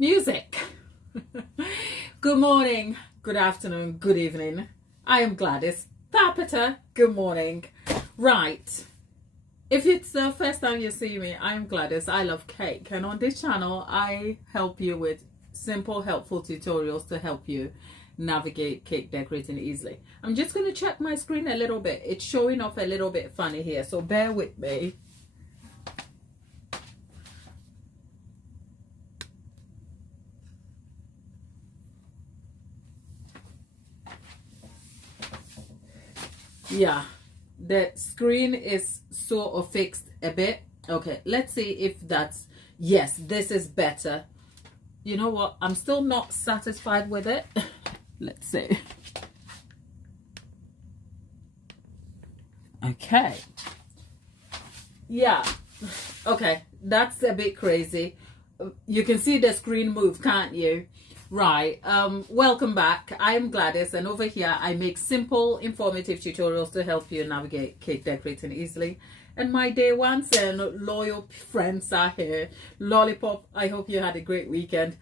Music. Good morning, good afternoon, good evening. I am Gladys Tharpiter. Good morning. Right. If it's the first time you see me, I'm Gladys. I love cake. And on this channel, I help you with simple, helpful tutorials to help you navigate cake decorating easily. I'm just going to check my screen a little bit. It's showing off a little bit funny here, so bear with me. Yeah, the screen is sort of fixed a bit. Okay, let's see if that's, yes, this is better. You know what, I'm still not satisfied with it. Let's see. Okay, yeah, okay, that's a bit crazy. You can see the screen move, can't you? Right, welcome back. I am Gladys, and over here I make simple, informative tutorials to help you navigate cake decorating easily. And my day ones and loyal friends are here. Lollipop, I hope you had a great weekend.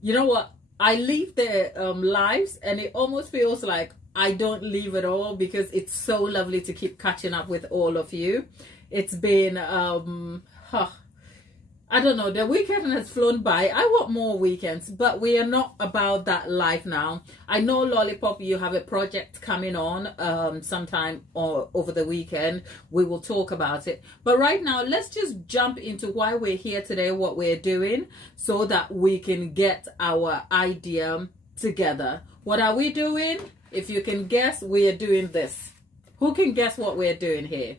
You know what? I leave the lives, and it almost feels like I don't leave at all, because it's so lovely to keep catching up with all of you. It's been I don't know, the weekend has flown by. I want more weekends, but we are not about that life now. I know, Lollipop, you have a project coming on sometime or over the weekend. We will talk about it. But right now, let's just jump into why we're here today, what we're doing, so that we can get our idea together. What are we doing? If you can guess, we are doing this. Who can guess what we're doing here?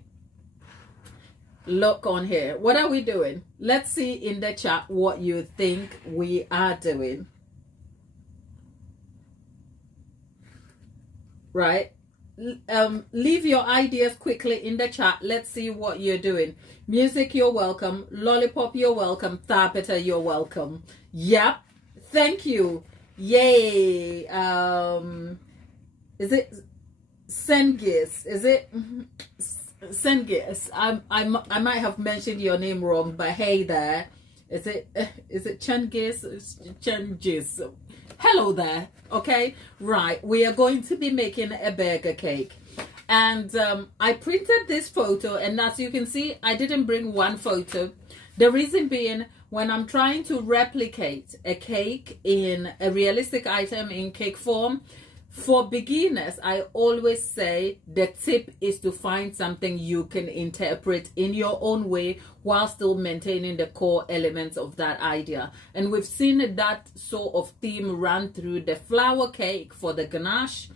Look on here. What are we doing? Let's see in the chat what you think we are doing. Right? Leave your ideas quickly in the chat. Let's see what you're doing. Music, you're welcome. Lollipop, you're welcome. Tharpiter, you're welcome. Yep. Thank you. Yay. Is it Sengis? Is it Sengis? I might have mentioned your name wrong, but hey there. Is it Chengis? Chengis. Hello there. Okay, right, we are going to be making a burger cake, and I printed this photo, and as you can see, I didn't bring one photo. The reason being, when I'm trying to replicate a cake in a realistic item in cake form, for beginners, I always say the tip is to find something you can interpret in your own way while still maintaining the core elements of that idea. And we've seen that sort of theme run through the flower cake for the ganache,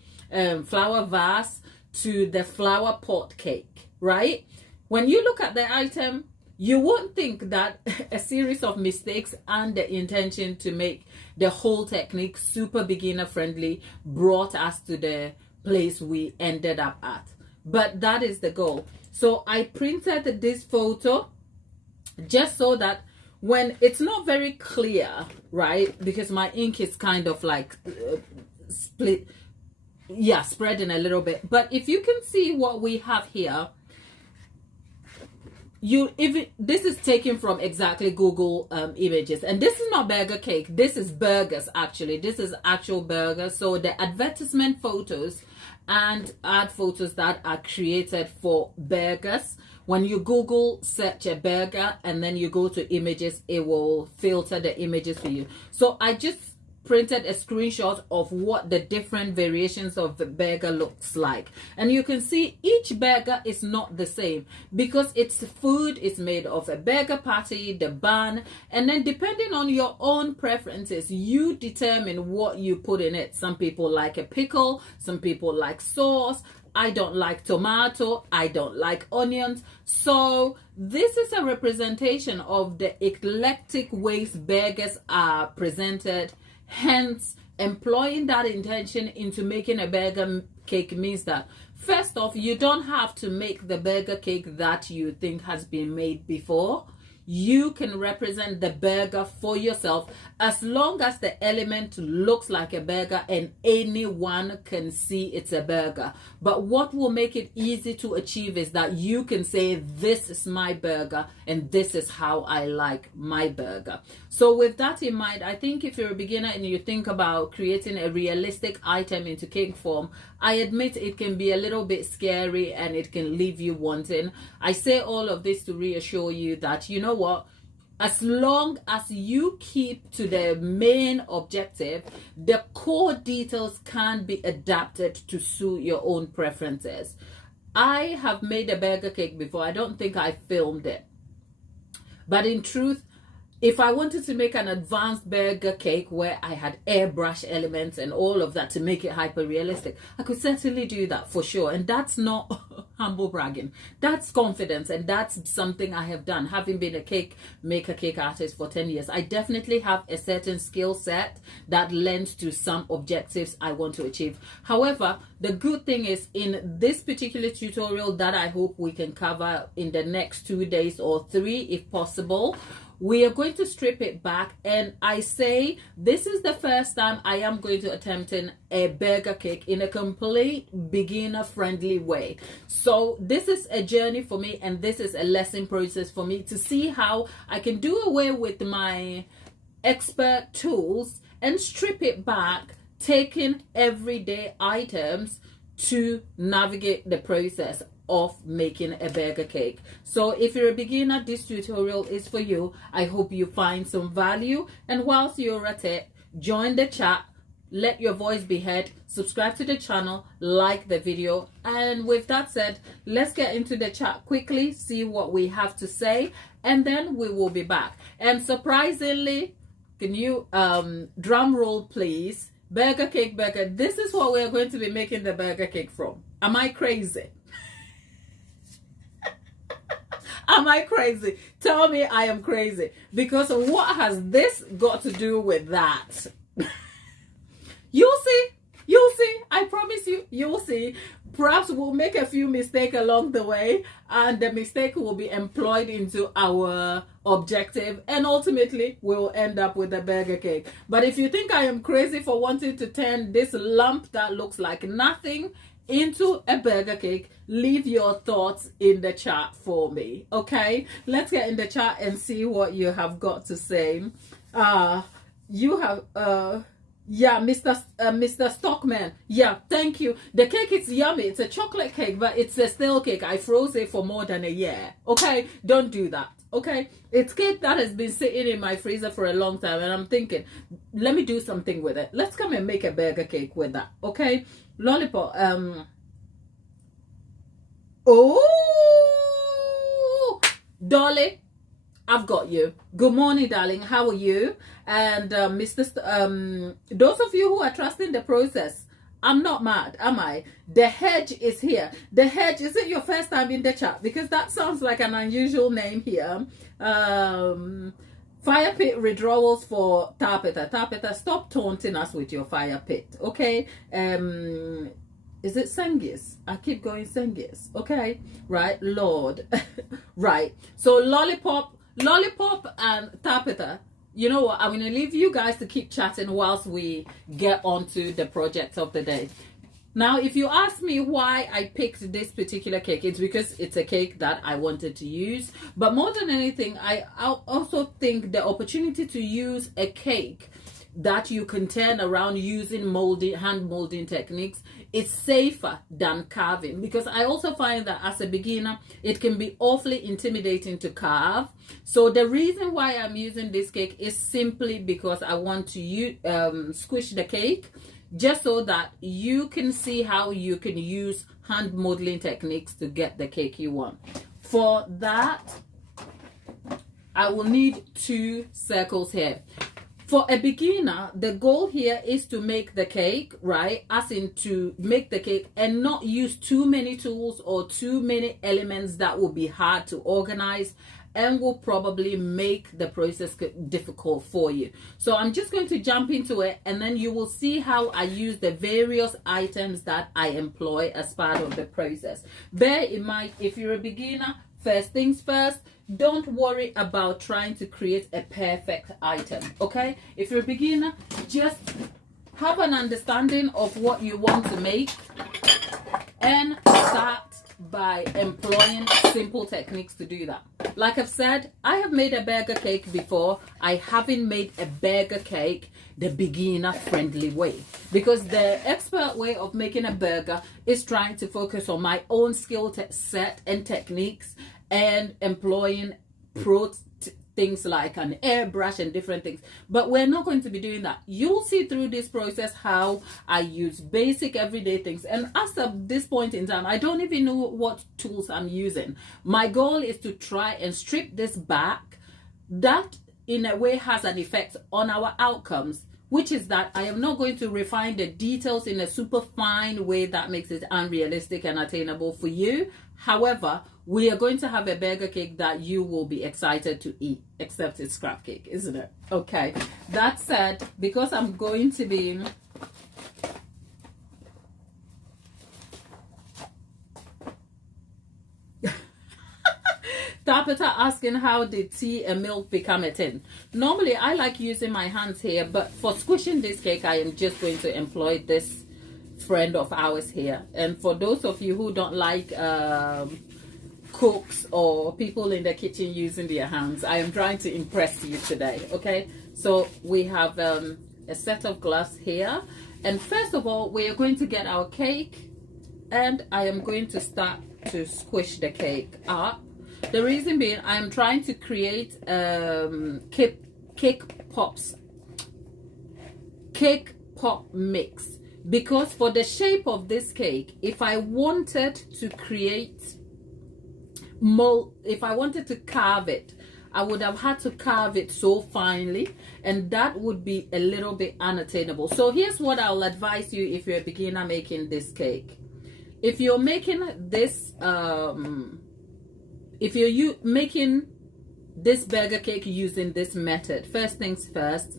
flower vase, to the flower pot cake, right? When you look at the item, you won't think that a series of mistakes and the intention to make the whole technique super beginner friendly brought us to the place we ended up at. But that is the goal. So I printed this photo just so that when it's not very clear, right? Because my ink is kind of like split, yeah, spreading a little bit. But if you can see what we have here, this is taken from exactly Google images, and this is not burger cake, this is burgers. Actually, this is actual burgers. So the advertisement photos and ad photos that are created for burgers, when you Google search a burger and then you go to images, it will filter the images for you. So I just printed a screenshot of what the different variations of the burger looks like, and you can see each burger is not the same because it's food. It's made of a burger patty, the bun, and then depending on your own preferences, you determine what you put in it. Some people like a pickle, some people like sauce. I don't like tomato, I don't like onions. So this is a representation of the eclectic ways burgers are presented. Hence employing that intention into making a burger cake means that, first off, you don't have to make the burger cake that you think has been made before. You can represent the burger for yourself as long as the element looks like a burger and anyone can see it's a burger. But what will make it easy to achieve is that you can say, this is my burger and this is how I like my burger. So with that in mind, I think if you're a beginner and you think about creating a realistic item into cake form, I admit it can be a little bit scary and it can leave you wanting. I say all of this to reassure you that, you know what, as long as you keep to the main objective, the core details can be adapted to suit your own preferences. I have made a burger cake before. I don't think I filmed it, but in truth, if I wanted to make an advanced burger cake where I had airbrush elements and all of that to make it hyper realistic, I could certainly do that for sure. And that's not humble bragging. That's confidence, and that's something I have done. Having been a cake artist for 10 years, I definitely have a certain skill set that lends to some objectives I want to achieve. However, the good thing is, in this particular tutorial that I hope we can cover in the next 2 days or 3 if possible, we are going to strip it back, and I say this is the first time I am going to attempt a burger cake in a complete beginner friendly way. So this is a journey for me, and this is a lesson process for me to see how I can do away with my expert tools and strip it back, taking everyday items to navigate the process of making a burger cake. So if you're a beginner, this tutorial is for you. I hope you find some value, and whilst you're at it, join the chat, let your voice be heard, subscribe to the channel, like the video. And with that said, let's get into the chat quickly, see what we have to say, and then we will be back. And surprisingly, can you drum roll please? Burger cake burger. This is what we're going to be making the burger cake from. Am I crazy? Am I crazy? Tell me I am crazy. Because what has this got to do with that? You'll see. You'll see. I promise you, you'll see. Perhaps we'll make a few mistakes along the way, and the mistake will be employed into our objective, and ultimately we'll end up with a burger cake. But if you think I am crazy for wanting to turn this lump that looks like nothing into a burger cake, leave your thoughts in the chat for me. Okay, let's get in the chat and see what you have got to say. You have yeah, Mr. Stockman. Yeah, thank you. The cake is yummy. It's a chocolate cake, but it's a stale cake. I froze it for more than a year. Okay, don't do that. Okay, it's cake that has been sitting in my freezer for a long time, and I'm thinking, let me do something with it. Let's come and make a burger cake with that. Okay, Lollipop. Oh, Dolly, I've got you. Good morning, darling. How are you? And those of you who are trusting the process, I'm not mad, am I? The Hedge is here. The Hedge, is it your first time in the chat? Because that sounds like an unusual name here. Fire pit withdrawals for Tapeta. Tapeta, stop taunting us with your fire pit, okay? Is it Sengis? I keep going Sengis, okay? Right, Lord. Right, so Lollipop and Tapeta, you know what, I'm going to leave you guys to keep chatting whilst we get on to the project of the day. Now, if you ask me why I picked this particular cake, it's because it's a cake that I wanted to use. But more than anything, I also think the opportunity to use a cake that you can turn around using hand molding techniques is safer than carving, because I also find that as a beginner it can be awfully intimidating to carve. So the reason why I'm using this cake is simply because I want to squish the cake just so that you can see how you can use hand modeling techniques to get the cake you want. For that, I will need 2 circles here. For a beginner, the goal here is to make the cake, right? As in to make the cake and not use too many tools or too many elements that will be hard to organize and will probably make the process difficult for you. So I'm just going to jump into it, and then you will see how I use the various items that I employ as part of the process. Bear in mind, if you're a beginner, first things first, don't worry about trying to create a perfect item, okay? If you're a beginner, just have an understanding of what you want to make and start by employing simple techniques to do that. Like I've said, I have made a burger cake before. I haven't made a burger cake the beginner friendly way, because the expert way of making a burger is trying to focus on my own skill set and techniques and employing things like an airbrush and different things. But we're not going to be doing that. You'll see through this process how I use basic everyday things. And as of this point in time, I don't even know what tools I'm using. My goal is to try and strip this back. That in a way has an effect on our outcomes, which is that I am not going to refine the details in a super fine way that makes it unrealistic and attainable for you. However, we are going to have a burger cake that you will be excited to eat, except it's scrap cake, isn't it? Okay, that said, because I'm going to be Tapeta asking, how did tea and milk become a tin? Normally, I like using my hands here, but for squishing this cake, I am just going to employ this friend of ours here. And for those of you who don't like cooks or people in the kitchen using their hands, I am trying to impress you today, okay? So we have a set of glass here. And first of all, we are going to get our cake, and I am going to start to squish the cake up. The reason being, I'm trying to create cake pop mix, because for the shape of this cake, if I wanted to create mold, if I wanted to carve it, I would have had to carve it so finely, and that would be a little bit unattainable. So here's what I'll advise you if you're a beginner making this cake. If you're making this if you're making this burger cake using this method, first things first,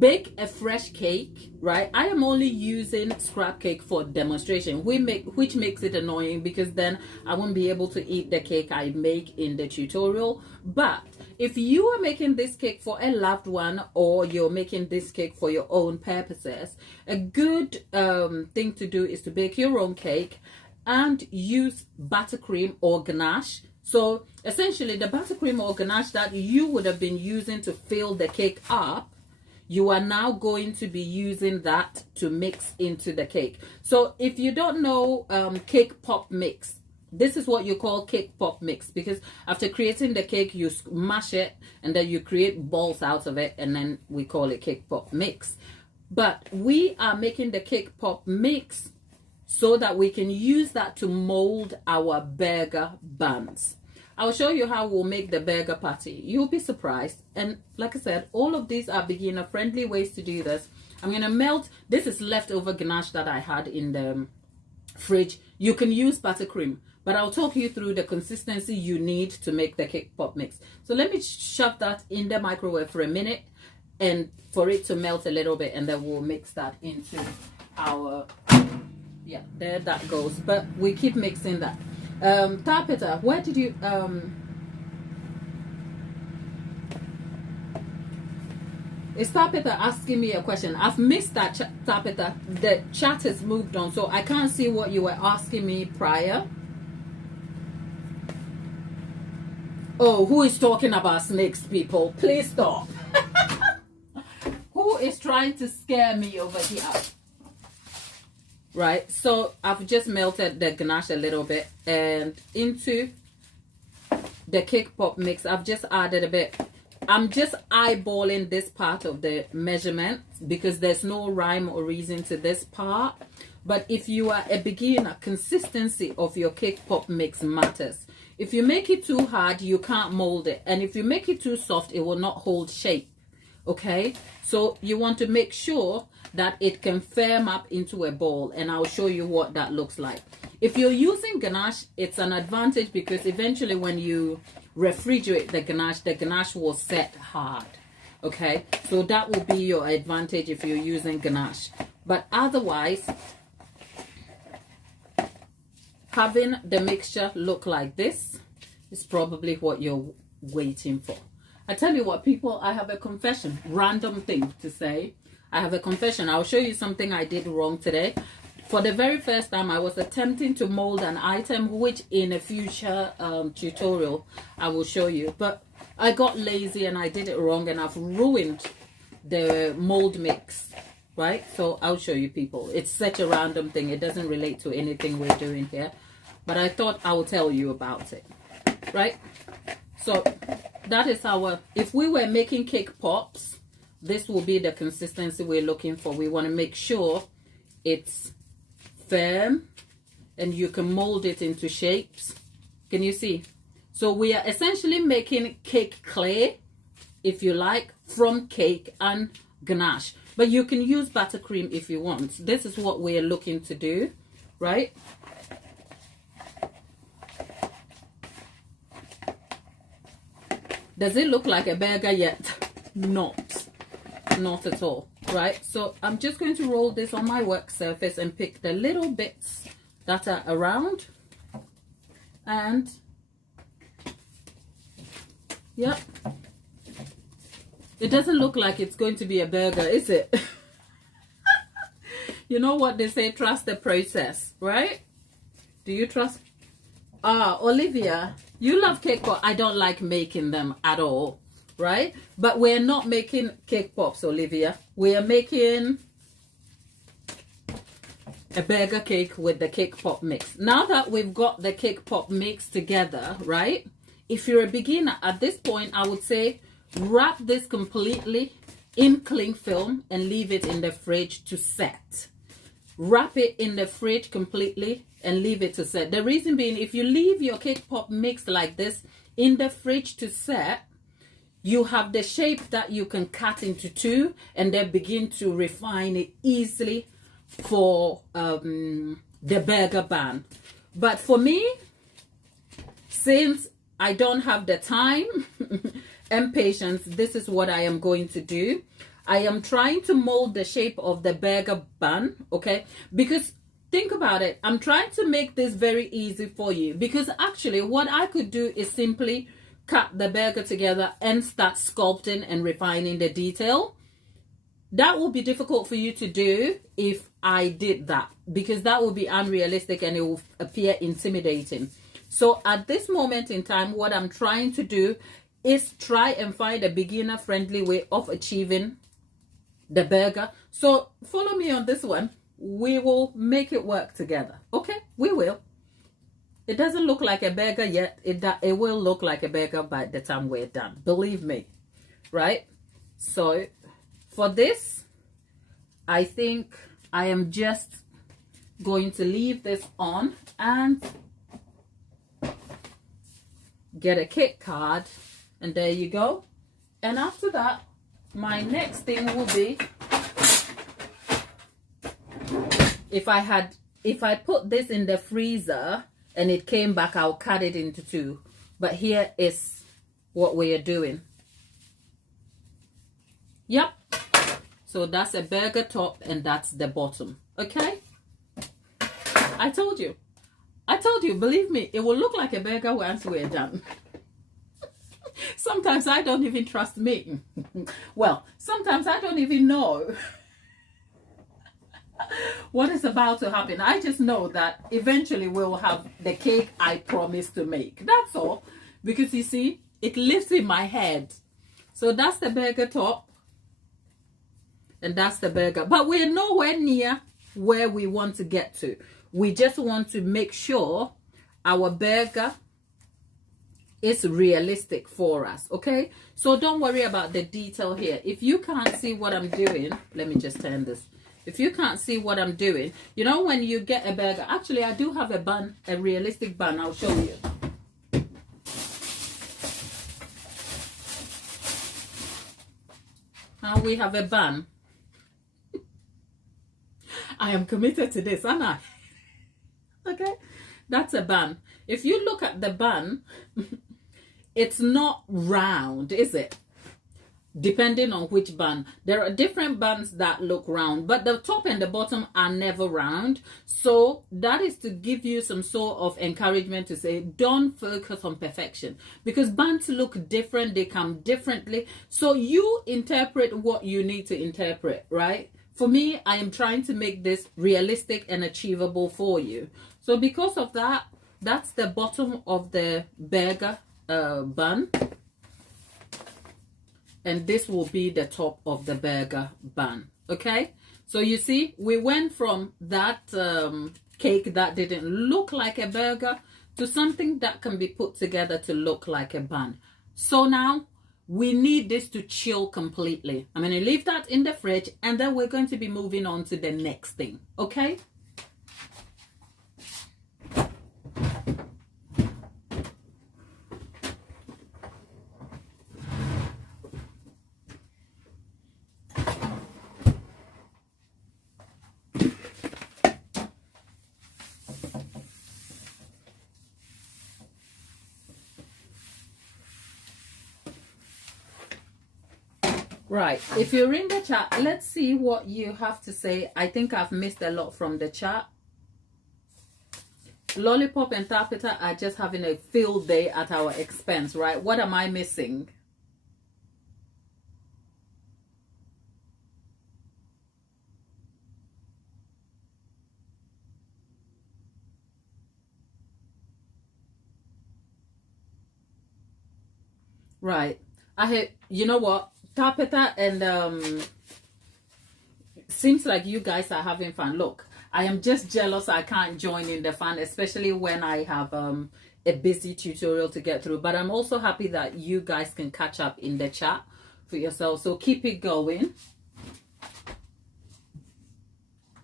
bake a fresh cake, right? I am only using scrap cake for demonstration, which makes it annoying, because then I won't be able to eat the cake I make in the tutorial. But if you are making this cake for a loved one, or you're making this cake for your own purposes, a good thing to do is to bake your own cake and use buttercream or ganache. So essentially, the buttercream or ganache that you would have been using to fill the cake up, you are now going to be using that to mix into the cake. So if you don't know cake pop mix, this is what you call cake pop mix, because after creating the cake, you mash it and then you create balls out of it, and then we call it cake pop mix. But we are making the cake pop mix so that we can use that to mold our burger buns. I'll show you how we'll make the burger patty. You'll be surprised. And like I said, all of these are beginner friendly ways to do this. I'm going to melt. This is leftover ganache that I had in the fridge. You can use buttercream, but I'll talk you through the consistency you need to make the cake pop mix. So let me shove that in the microwave for a minute and for it to melt a little bit, and then we'll mix that into our... Yeah, there that goes. But we keep mixing that. Tapeta, where did you is Tapeta asking me a question? I've missed that, Tapeta. The chat has moved on, so I can't see what you were asking me prior. Oh, who is talking about snakes, people? Please stop. Who is trying to scare me over here? Right, so I've just melted the ganache a little bit, and into the cake pop mix I've just added a bit. I'm just eyeballing this part of the measurement because there's no rhyme or reason to this part. But if you are a beginner, consistency of your cake pop mix matters. If you make it too hard, you can't mold it, and if you make it too soft, it will not hold shape. Okay, so you want to make sure that it can firm up into a ball, and I'll show you what that looks like. If you're using ganache, it's an advantage because eventually when you refrigerate the ganache will set hard. Okay, so that will be your advantage if you're using ganache. But otherwise, having the mixture look like this is probably what you're waiting for. I tell you what, people, I have a confession, random thing to say. I have a confession. I'll show you something I did wrong today. For the very first time, I was attempting to mold an item, which in a future tutorial, I will show you. But I got lazy and I did it wrong and I've ruined the mold mix, right? So I'll show you, people. It's such a random thing. It doesn't relate to anything we're doing here. But I thought I would tell you about it, right? So that is our, if we were making cake pops, this will be the consistency we're looking for. We want to make sure it's firm and you can mold it into shapes. Can you see? So we are essentially making cake clay, if you like, from cake and ganache. But you can use buttercream if you want. This is what we're looking to do, right? Does it look like a burger yet? Not at all, right? So I'm just going to roll this on my work surface and pick the little bits that are around. And yep, it doesn't look like it's going to be a burger, is it? You know what they say, trust the process, right? Do you trust? Olivia, you love cake pops. I don't like making them at all, right? But we're not making cake pops, Olivia. We are making a burger cake with the cake pop mix. Now that we've got the cake pop mix together, right? If you're a beginner at this point, I would say wrap this completely in cling film and leave it in the fridge to set. Wrap it in the fridge completely and leave it to set. The reason being, if you leave your cake pop mix like this in the fridge to set, you have the shape that you can cut into two and then begin to refine it easily for the burger bun. But for me, since I don't have the time and patience, this is what I am going to do. I am trying to mold the shape of the burger bun, okay? Because think about it, I'm trying to make this very easy for you, because actually what I could do is simply cut the burger together and start sculpting and refining the detail. That would be difficult for you to do if I did that, because that would be unrealistic and it will appear intimidating. So at this moment in time, what I'm trying to do is try and find a beginner friendly way of achieving the burger. So follow me on this one. We will make it work together. Okay, we will. It doesn't look like a burger yet. It will look like a burger by the time we're done. Believe me, right? So for this, I think I am just going to leave this on and get a cake card. And there you go. And after that, my next thing will be, if I put this in the freezer and it came back, I'll cut it into two. But here is what we are doing. Yep. So that's a burger top and that's the bottom. Okay? I told you, believe me, it will look like a burger once we're done. Sometimes I don't even trust me. Well, sometimes I don't even know what is about to happen. I just know that eventually we'll have the cake I promised to make. That's all. Because you see, it lives in my head. So that's the burger top. And that's the burger. But we're nowhere near where we want to get to. We just want to make sure our burger is realistic for us, okay? So don't worry about the detail here. If you can't see what I'm doing, let me just turn this. If you can't see what I'm doing, you know when you get a burger, actually I do have a bun, a realistic bun, I'll show you. Now we have a bun. I am committed to this, aren't I? Okay, That's a bun. If you look at the bun, it's not round, is it? Depending on which bun. There are different buns that look round, but the top and the bottom are never round. So that is to give you some sort of encouragement to say, don't focus on perfection, because buns look different, they come differently. So you interpret what you need to interpret, right? For me, I am trying to make this realistic and achievable for you. So because of that, that's the bottom of the burger bun. And this will be the top of the burger bun. Okay, so you see, we went from that cake that didn't look like a burger to something that can be put together to look like a bun. So now we need this to chill completely. I'm going to leave that in the fridge, and then we're going to be moving on to the next thing. Okay. Right, if you're in the chat, let's see what you have to say. I think I've missed a lot from the chat. Lollipop and Tapita are just having a field day at our expense, right? What am I missing? Right, I had, you know what? Tapita and seems like you guys are having fun. Look, I am just jealous I can't join in the fun, especially when I have a busy tutorial to get through. But I'm also happy that you guys can catch up in the chat for yourself. So keep it going.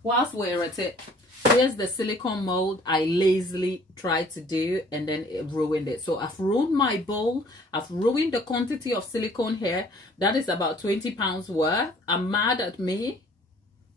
Whilst we're at it, here's the silicone mold I lazily tried to do, and then it ruined it. So I've ruined my bowl. I've ruined the quantity of silicone here. That is about 20 pounds worth. I'm mad at me.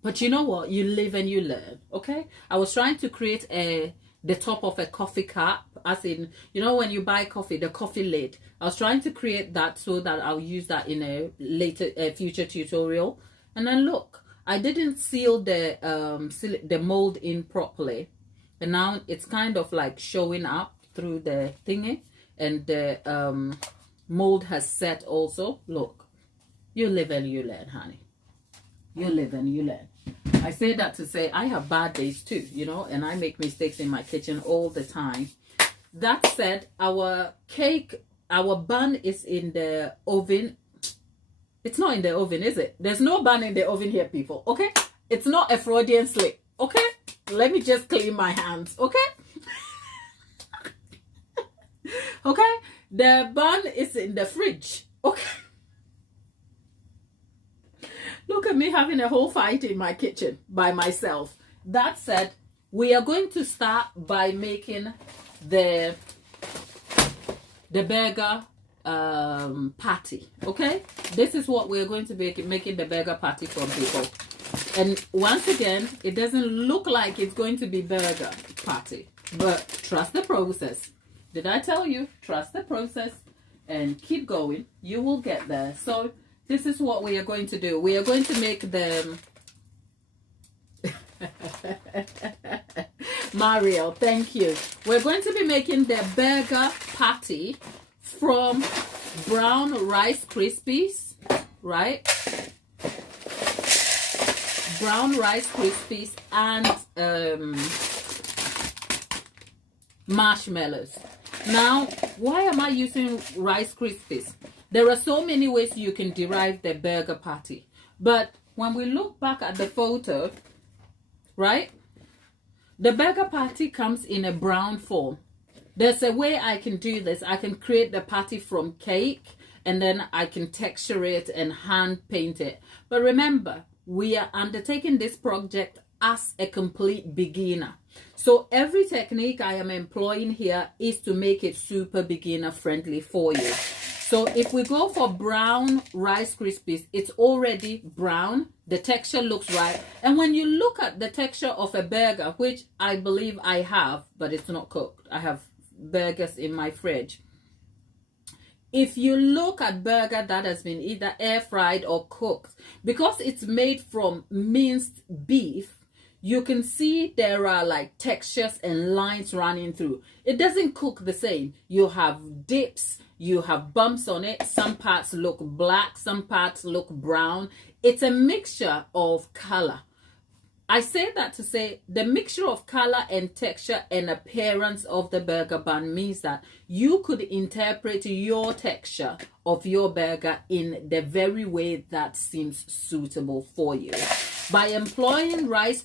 But you know what? You live and you learn, okay? I was trying to create the top of a coffee cup, as in, you know, when you buy coffee, the coffee lid. I was trying to create that so that I'll use that in a later, future tutorial. And then look, I didn't seal the mold in properly, and now it's kind of like showing up through the thingy, and the mold has set also. Look, you live and you learn, honey. You live and you learn. I say that to say I have bad days too, you know, and I make mistakes in my kitchen all the time. That said, our cake, our bun is in the oven. It's not in the oven, is it? There's no bun in the oven here, people, okay? It's not a Freudian slip, okay? Let me just clean my hands, okay? Okay? The bun is in the fridge, okay? Look at me having a whole fight in my kitchen by myself. That said, we are going to start by making the burger patty. Okay, this is what we're going to be making the burger patty from, people. And once again, it doesn't look like it's going to be burger patty, but trust the process. Did I tell you? Trust the process and keep going. You will get there. So this is what we are going to do. We are going to make the Mario, thank you. We're going to be making the burger patty from brown Rice Krispies, right? Brown Rice Krispies and marshmallows. Now, why am I using Rice Krispies? There are so many ways you can derive the burger patty, but when we look back at the photo, right, the burger patty comes in a brown form. There's a way I can do this. I can create the patty from cake, and then I can texture it and hand paint it. But remember, we are undertaking this project as a complete beginner. So every technique I am employing here is to make it super beginner friendly for you. So if we go for brown Rice Krispies, it's already brown. The texture looks right. And when you look at the texture of a burger, which I believe I have, but it's not cooked. I have burgers in my fridge. If you look at burger that has been either air fried or cooked, because it's made from minced beef, you can see there are like textures and lines running through. It doesn't cook the same. You have dips, you have bumps on it. Some parts look black, some parts look brown. It's a mixture of color. I say that to say the mixture of color and texture and appearance of the burger bun means that you could interpret your texture of your burger in the very way that seems suitable for you. By employing brown Rice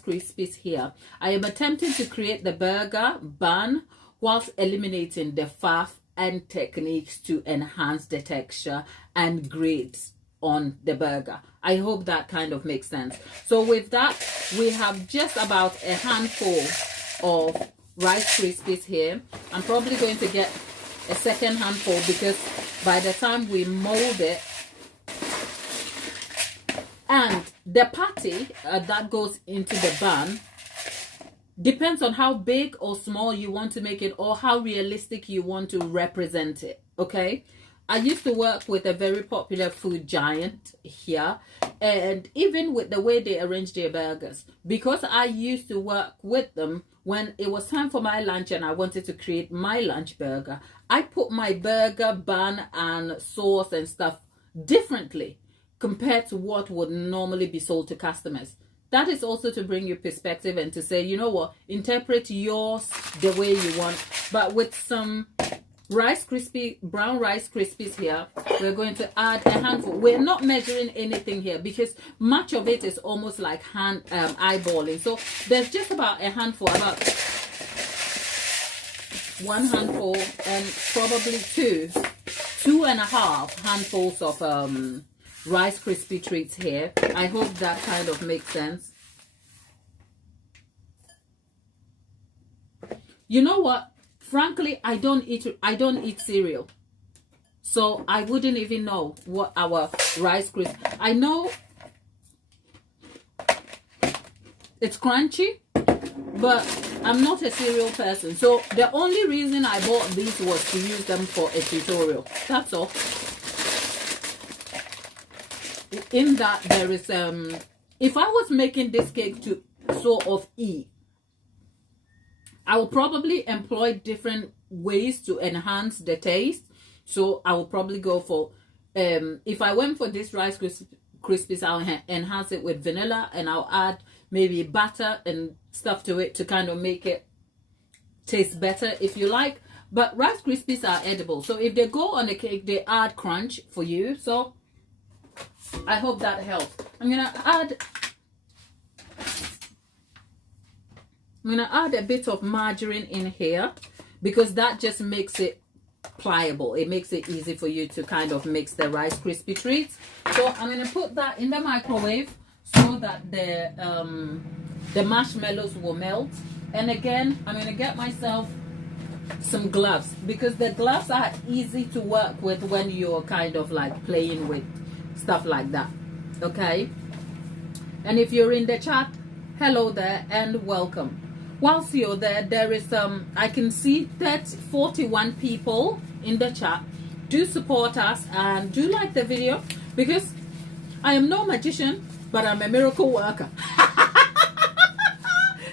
Krispies here, I am attempting to create the burger bun whilst eliminating the faff and techniques to enhance the texture and grades on the burger. I hope that kind of makes sense. So with that, we have just about a handful of Rice Krispies here. I'm probably going to get a second handful because by the time we mold it, and the patty that goes into the bun depends on how big or small you want to make it or how realistic you want to represent it, okay? I used to work with a very popular food giant here, and even with the way they arrange their burgers, because I used to work with them when it was time for my lunch and I wanted to create my lunch burger, I put my burger bun and sauce and stuff differently compared to what would normally be sold to customers. That is also to bring you perspective and to say, you know what, interpret yours the way you want. But with some brown Rice Krispies here, we're going to add a handful. We're not measuring anything here because much of it is almost like eyeballing. So there's just about a handful, about one handful and probably two and a half handfuls of Rice Krispie treats here. I hope that kind of makes sense. You know what? Frankly, I don't eat cereal. So I wouldn't even know what our Rice Krispies. I know it's crunchy, but I'm not a cereal person. So the only reason I bought these was to use them for a tutorial. That's all. In that there is if I was making this cake to sort of eat, I will probably employ different ways to enhance the taste. So I will probably go for if I went for this Rice Krispies, I'll enhance it with vanilla and I'll add maybe butter and stuff to it to kind of make it taste better if you like. But Rice Krispies are edible, so if they go on a cake, they add crunch for you. So I hope that helps. I'm gonna add a bit of margarine in here because that just makes it pliable. It makes it easy for you to kind of mix the Rice Krispie treats. So I'm gonna put that in the microwave so that the marshmallows will melt. And again, I'm gonna get myself some gloves because the gloves are easy to work with when you're kind of like playing with stuff like that, okay? And if you're in the chat, hello there and welcome. Whilst you're there, there is I can see 41 people in the chat. Do support us and do like the video because I am no magician, but I'm a miracle worker.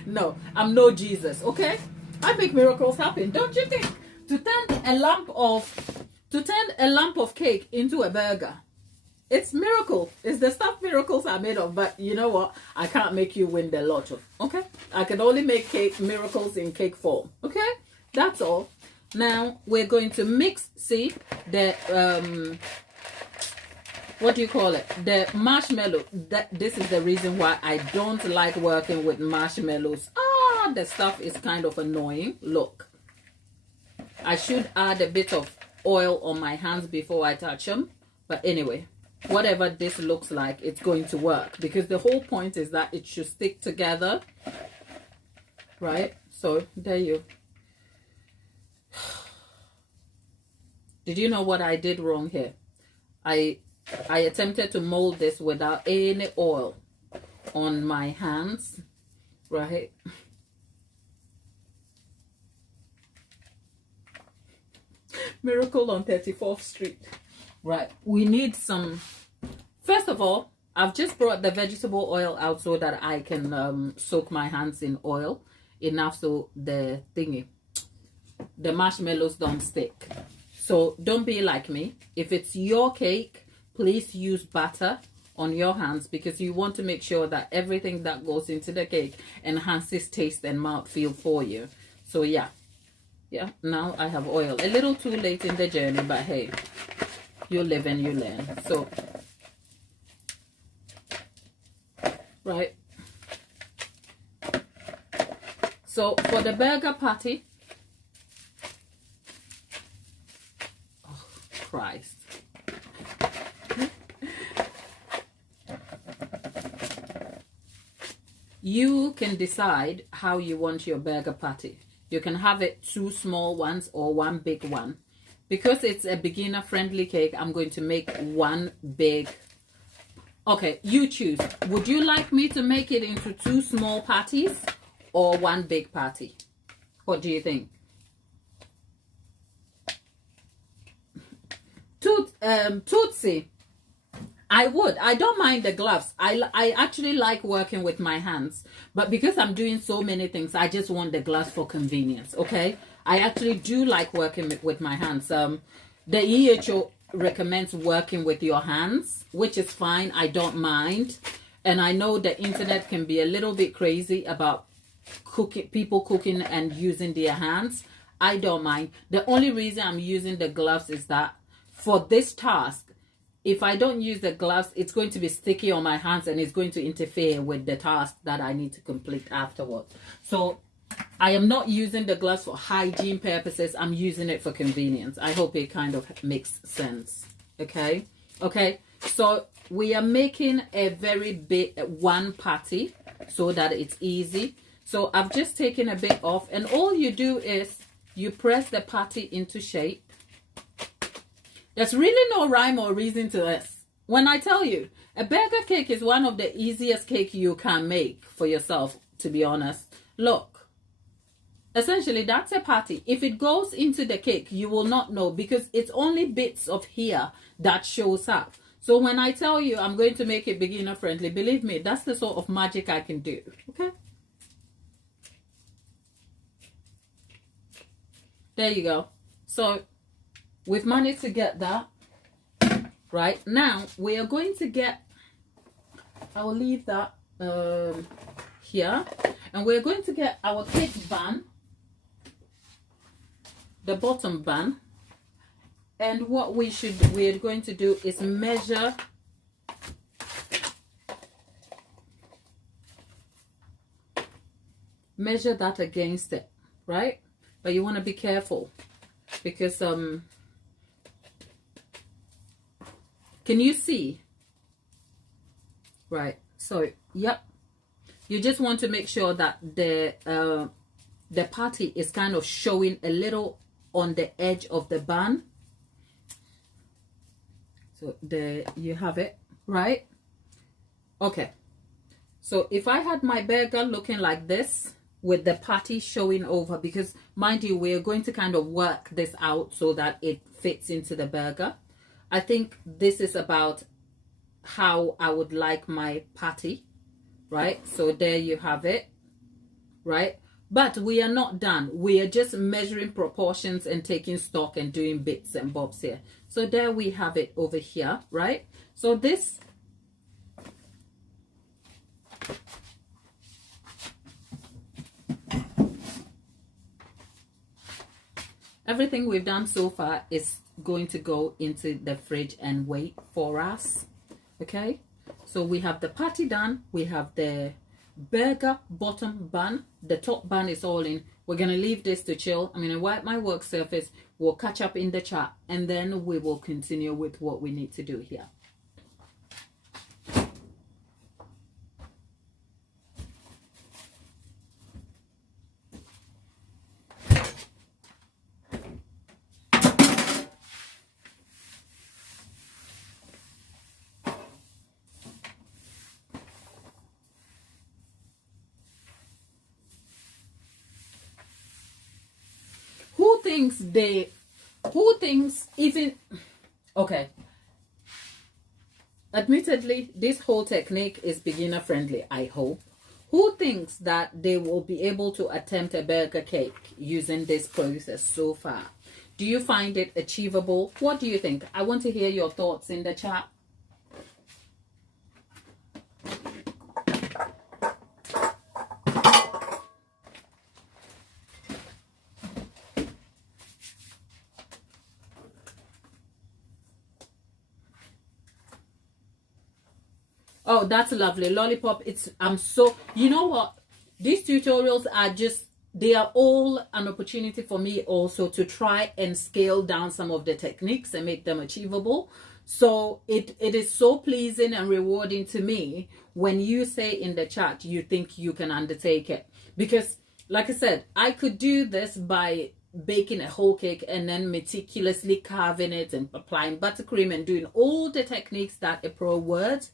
No, I'm no Jesus, okay? I make miracles happen, don't you think? To turn a lump of cake into a burger, it's miracle. It's the stuff miracles are made of. But you know what? I can't make you win the lotto. Okay? I can only make miracles in cake form. Okay? That's all. Now we're going to mix. See the what do you call it? The marshmallow. This is the reason why I don't like working with marshmallows. The stuff is kind of annoying. Look, I should add a bit of oil on my hands before I touch them. But anyway, whatever this looks like, it's going to work because the whole point is that it should stick together, right? So there you Did you know what I did wrong here? I attempted to mold this without any oil on my hands, right? Miracle on 34th Street. Right, we need some. First of all, I've just brought the vegetable oil out so that I can soak my hands in oil enough so the marshmallows don't stick. So don't be like me. If it's your cake, please use butter on your hands, because you want to make sure that everything that goes into the cake enhances taste and mouthfeel for you. So yeah, now I have oil. A little too late in the journey, but hey, you live and you learn. So right, so for the burger patty, oh Christ, you can decide how you want your burger patty. You can have it 2 small ones or 1 big one. Because it's a beginner friendly cake, I'm going to make 1 big. Okay, you choose. Would you like me to make it into 2 small patties or 1 big patty? What do you think? Tootsie, I would. I don't mind the gloves. I actually like working with my hands. But because I'm doing so many things, I just want the gloves for convenience, okay? I actually do like working with my hands. The EHO recommends working with your hands, which is fine. I don't mind. And I know the internet can be a little bit crazy about people cooking and using their hands. I don't mind. The only reason I'm using the gloves is that for this task, if I don't use the gloves, it's going to be sticky on my hands and it's going to interfere with the task that I need to complete afterwards. So I am not using the gloves for hygiene purposes. I'm using it for convenience. I hope it kind of makes sense. Okay. So we are making a very big 1 patty so that it's easy. So I've just taken a bit off, and all you do is you press the patty into shape. There's really no rhyme or reason to this. When I tell you, a burger cake is one of the easiest cake you can make for yourself, to be honest. Look, essentially that's a patty. If it goes into the cake, you will not know, because it's only bits of here that shows up. So when I tell you I'm going to make it beginner friendly, believe me, that's the sort of magic I can do. Okay. There you go. So we've managed to get that. Right, now we are going to get, I'll leave that here, and we're going to get our cake bun, the bottom bun, and what we're going to do is measure that against it, right? But you want to be careful, because can you see? Right, so yep, you just want to make sure that the patty is kind of showing a little on the edge of the bun. So there you have it, right? Okay, so if I had my burger looking like this with the patty showing over, because mind you, we're going to kind of work this out so that it fits into the burger. I think this is about how I would like my patty, right? So there you have it, right? But we are not done. We are just measuring proportions and taking stock and doing bits and bobs here. So there we have it over here, right? So this, everything we've done so far is going to go into the fridge and wait for us. Okay, so we have the patty done, we have the burger bottom bun, the top bun is all in. We're gonna leave this to chill. I'm gonna wipe my work surface, we'll catch up in the chat, and then we will continue with what we need to do here. thinks even, okay, admittedly, this whole technique is beginner friendly, I hope. Who thinks that they will be able to attempt a burger cake using this process so far? Do you find it achievable? What do you think? I want to hear your thoughts in the chat. Oh, that's lovely. Lollipop, you know what? These tutorials are they are all an opportunity for me also to try and scale down some of the techniques and make them achievable. So it is so pleasing and rewarding to me when you say in the chat you think you can undertake it. Because like I said, I could do this by baking a whole cake and then meticulously carving it and applying buttercream and doing all the techniques that a pro would.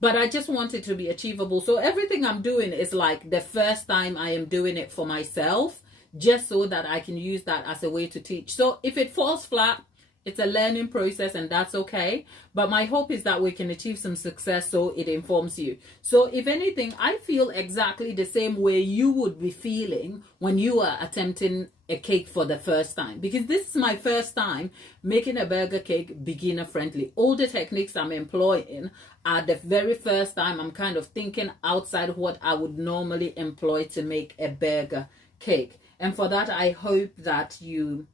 But I just want it to be achievable. So everything I'm doing is like the first time I am doing it for myself, just so that I can use that as a way to teach. So if it falls flat, it's a learning process and that's okay. But my hope is that we can achieve some success so it informs you. So if anything, I feel exactly the same way you would be feeling when you are attempting a cake for the first time. Because this is my first time making a burger cake beginner friendly. All the techniques I'm employing are the very first time I'm kind of thinking outside what I would normally employ to make a burger cake. And for that, I hope that you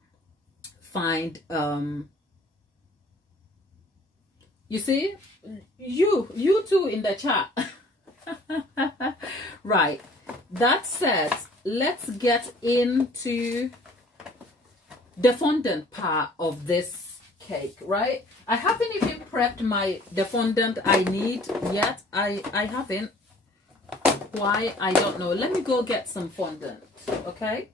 find you see, you too in the chat. Right, that said, let's get into the fondant part of this cake. Right, I haven't even prepped the fondant I need yet. I haven't. Why? I don't know. Let me go get some fondant. Okay.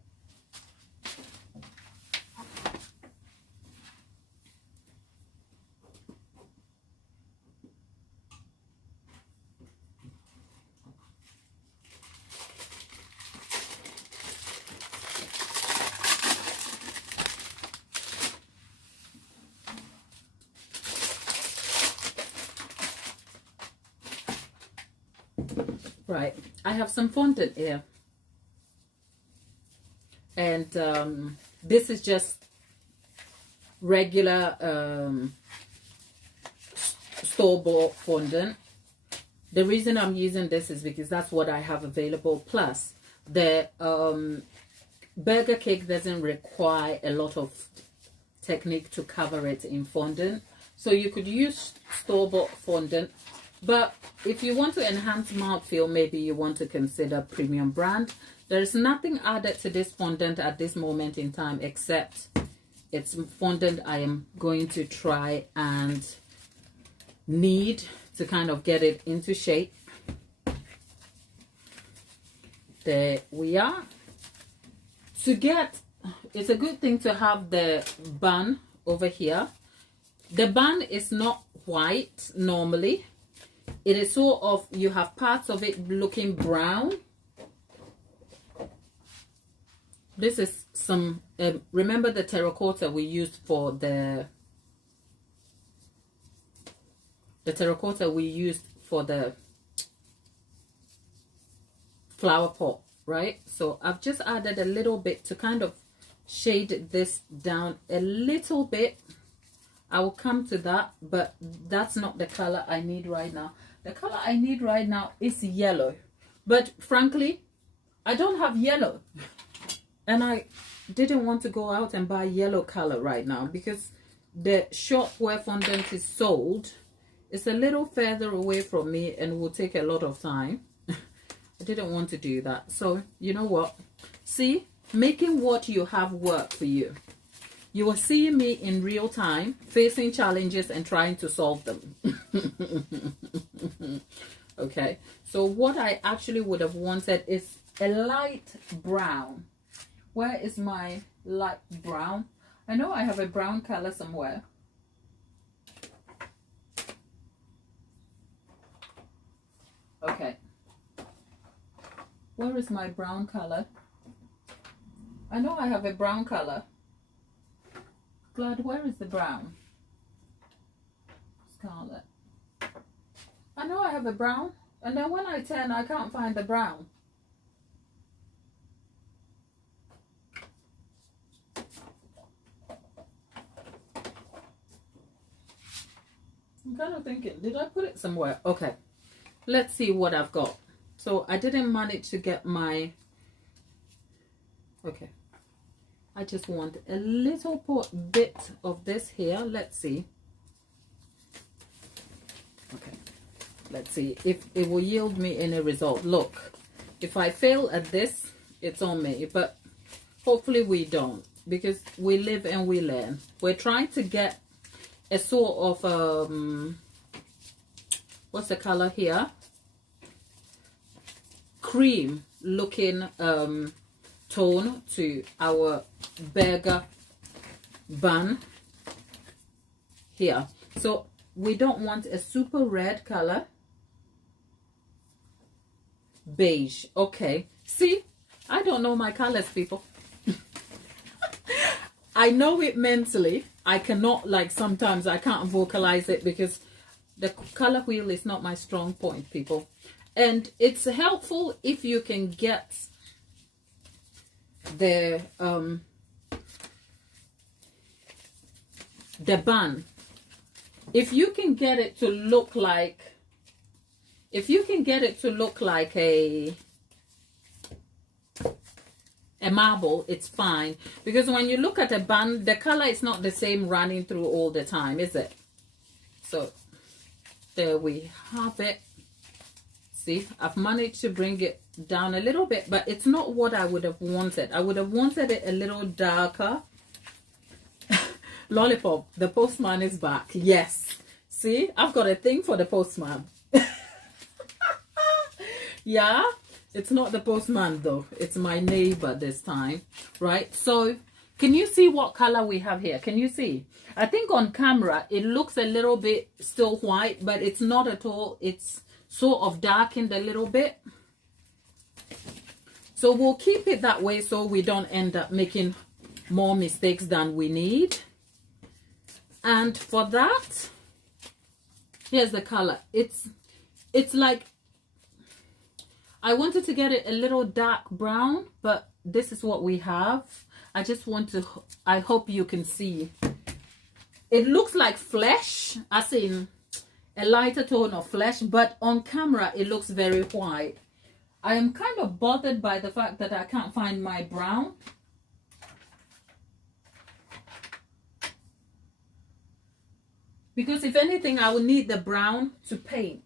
Right, I have some fondant here, and this is just regular store-bought fondant. The reason I'm using this is because that's what I have available. Plus, the burger cake doesn't require a lot of technique to cover it in fondant, so you could use store-bought fondant. But if you want to enhance mouthfeel, maybe you want to consider premium brand. There is nothing added to this fondant at this moment in time except it's fondant I am going to try and knead to kind of get it into shape. There we are. It's a good thing to have the bun over here. The bun is not white normally. It is sort of, you have parts of it looking brown. This is some, remember the terracotta we used for the flower pot, right? So I've just added a little bit to kind of shade this down a little bit. I will come to that, but that's not the color I need right now. The color I need right now is yellow, but frankly, I don't have yellow, and I didn't want to go out and buy yellow color right now because the shop where fondant is sold is a little further away from me and will take a lot of time. I didn't want to do that. So you know what? See, making what you have work for you. You will see me in real time, facing challenges and trying to solve them. Okay, so what I actually would have wanted is a light brown. Where is my light brown? I know I have a brown color somewhere. Okay. Where is my brown color? I know I have a brown color. Glad, where is the brown? Scarlet. I know I have a brown, and then when I turn, I can't find the brown. I'm kind of thinking, did I put it somewhere? Okay, let's see what I've got. So I didn't manage to get my, okay. I just want a little bit of this here. Let's see. Okay, let's see if it will yield me any result. Look, if I fail at this, it's on me, but hopefully we don't, because we live and we learn. We're trying to get a sort of what's the color here, cream looking tone to our burger bun here. So we don't want a super red color. Beige. Okay, see, I don't know my colors, people. I know it mentally. I cannot, like, sometimes I can't vocalize it because the color wheel is not my strong point, people. And it's helpful if you can get the bun. If you can get it to look like, a marble, it's fine, because when you look at a bun, the color is not the same running through all the time, is it? So there we have it. See, I've managed to bring it down a little bit, but it's not what I would have wanted. I would have wanted it a little darker. Lollipop, the postman is back. Yes, see, I've got a thing for the postman. Yeah, it's not the postman though, it's my neighbor this time, right? So can you see what color we have here? Can you see? I think on camera it looks a little bit still white, but it's not at all. It's sort of darkened a little bit. So we'll keep it that way so we don't end up making more mistakes than we need. And for that, here's the color. It's like, I wanted to get it a little dark brown, but this is what we have. I just want to, I hope you can see. It looks like flesh, as in a lighter tone of flesh, but on camera it looks very white. I am kind of bothered by the fact that I can't find my brown. Because if anything, I will need the brown to paint.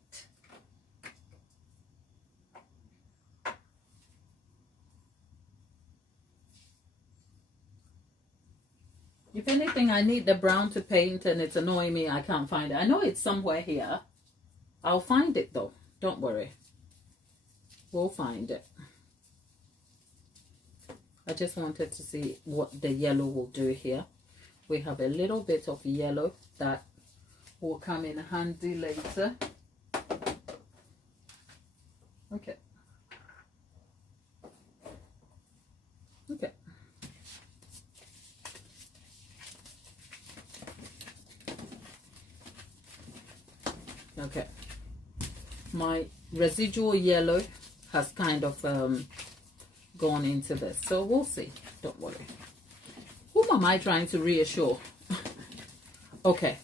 If anything, I need the brown to paint, and it's annoying me. I can't find it. I know it's somewhere here. I'll find it though. Don't worry. We'll find it. I just wanted to see what the yellow will do here. We have a little bit of yellow that will come in handy later. Okay. Okay. Okay, my residual yellow has kind of gone into this, so we'll see. Don't worry. Whom am I trying to reassure? Okay,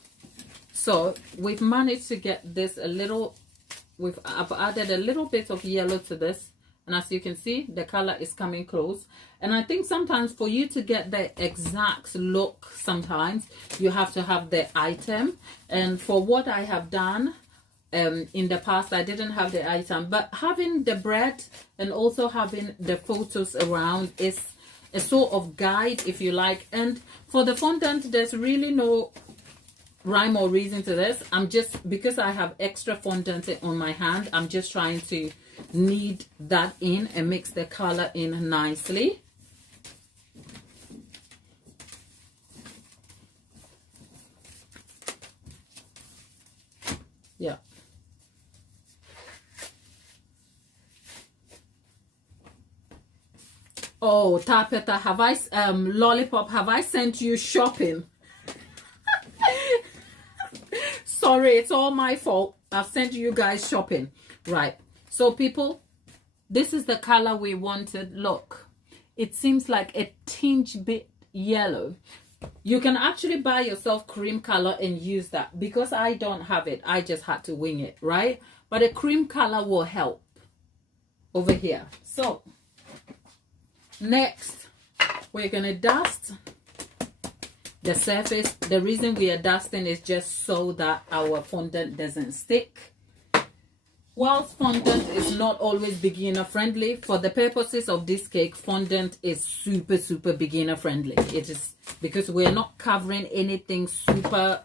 so we've managed to get this a little. I've added a little bit of yellow to this, and as you can see, the color is coming close. And I think sometimes for you to get the exact look, sometimes you have to have the item. And for what I have done in the past, I didn't have the item, but having the bread and also having the photos around is a sort of guide, if you like. And for the fondant, there's really no rhyme or reason to this. I'm just, because I have extra fondant on my hand, I'm just trying to knead that in and mix the color in nicely. Yeah. Oh, Tapeta, have I, Lollipop, have I sent you shopping? sorry, it's all my fault. I've sent you guys shopping. Right. So people, this is the color we wanted. Look, it seems like a tinge bit yellow. You can actually buy yourself cream color and use that. Because I don't have it, I just had to wing it, right? But a cream color will help over here. So next, we're gonna dust the surface. The reason we are dusting is just so that our fondant doesn't stick. Whilst fondant is not always beginner friendly, for the purposes of this cake, fondant is super beginner friendly. It is because we're not covering anything super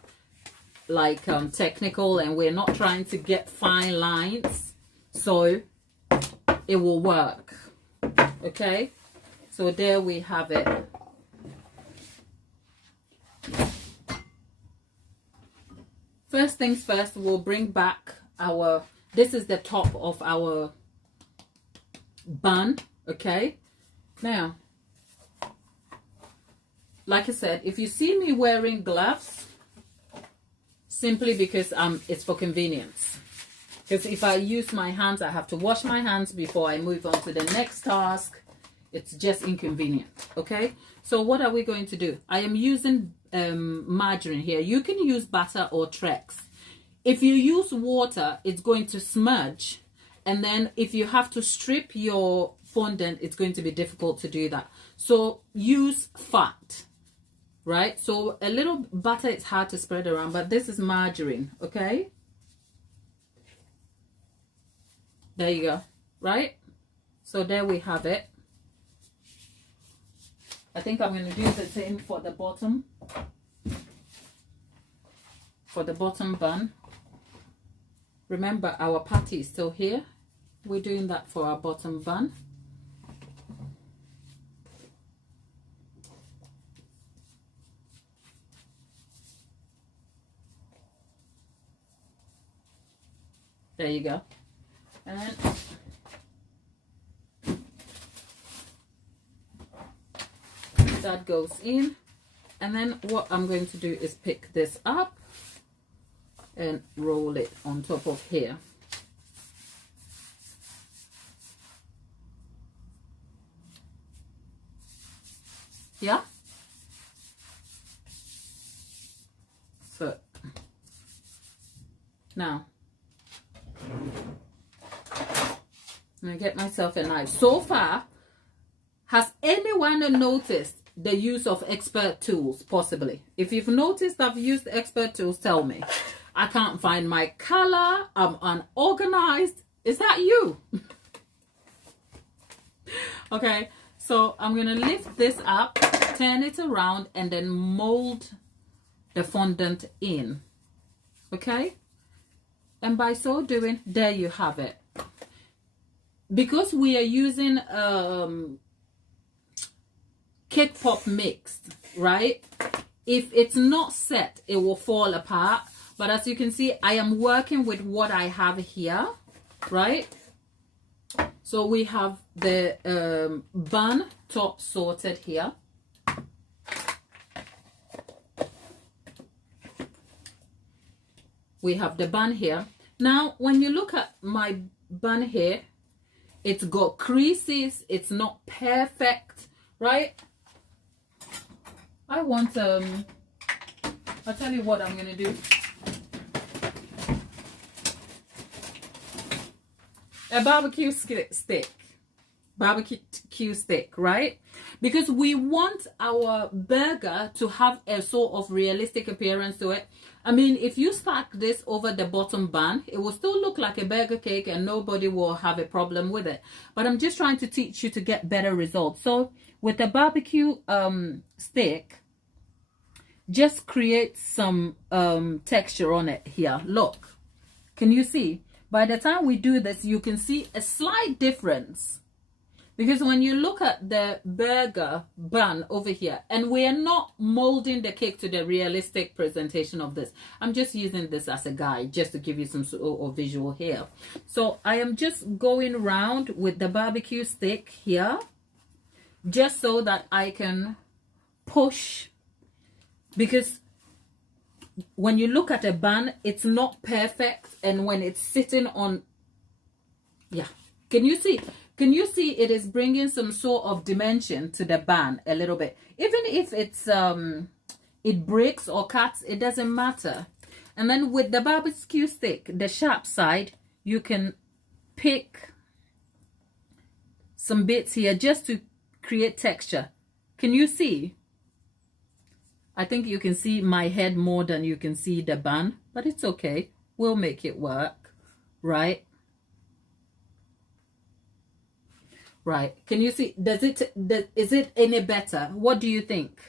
like technical, and we're not trying to get fine lines, so it will work. Okay, so there we have it. First things first, we'll bring back our, this is the top of our bun. Okay, now like I said, if you see me wearing gloves, simply because it's for convenience. Because if I use my hands, I have to wash my hands before I move on to the next task. It's just inconvenient. Okay, so what are we going to do? I am using margarine here. You can use butter or Trex. If you use water, it's going to smudge, and then if you have to strip your fondant, it's going to be difficult to do that. So use fat, right? So a little butter is hard to spread around, but this is margarine. Okay, there you go. Right, so there we have it. I think I'm going to do the same for the bottom. For the bottom bun. Remember, our patty is still here. We're doing that for our bottom bun. There you go. And that goes in, and then what I'm going to do is pick this up and roll it on top of here. Yeah, so now I'm gonna get myself a knife. So far, has anyone noticed the use of expert tools? Possibly. If you've noticed I've used expert tools, tell me. I can't find my color. I'm unorganized. Is that you? Okay, so I'm gonna lift this up, turn it around, and then mold the fondant in. Okay, and by so doing, there you have it. Because we are using cake pop mixed, right? If it's not set, it will fall apart. But as you can see, I am working with what I have here, right? So we have the bun top sorted here. We have the bun here. Now, when you look at my bun here, it's got creases. It's not perfect, right? I want, I'll tell you what I'm going to do. A barbecue stick, right? Because we want our burger to have a sort of realistic appearance to it. I mean, if you stack this over the bottom bun, it will still look like a burger cake and nobody will have a problem with it. But I'm just trying to teach you to get better results. So with the barbecue stick, just create some texture on it here. Look, can you see? By the time we do this, you can see a slight difference. Because when you look at the burger bun over here, and we are not molding the cake to the realistic presentation of this. I'm just using this as a guide, just to give you some sort of visual here. So I am just going around with the barbecue stick here, just so that I can push. Because when you look at a bun, it's not perfect, and when it's sitting on, yeah, can you see it is bringing some sort of dimension to the bun a little bit, even if it's it breaks or cuts, it doesn't matter. And then with the barbecue stick, the sharp side, you can pick some bits here just to create texture. Can you see? I think you can see my head more than you can see the bun, but it's okay. We'll make it work, right? Right. Can you see? Is it any better? What do you think?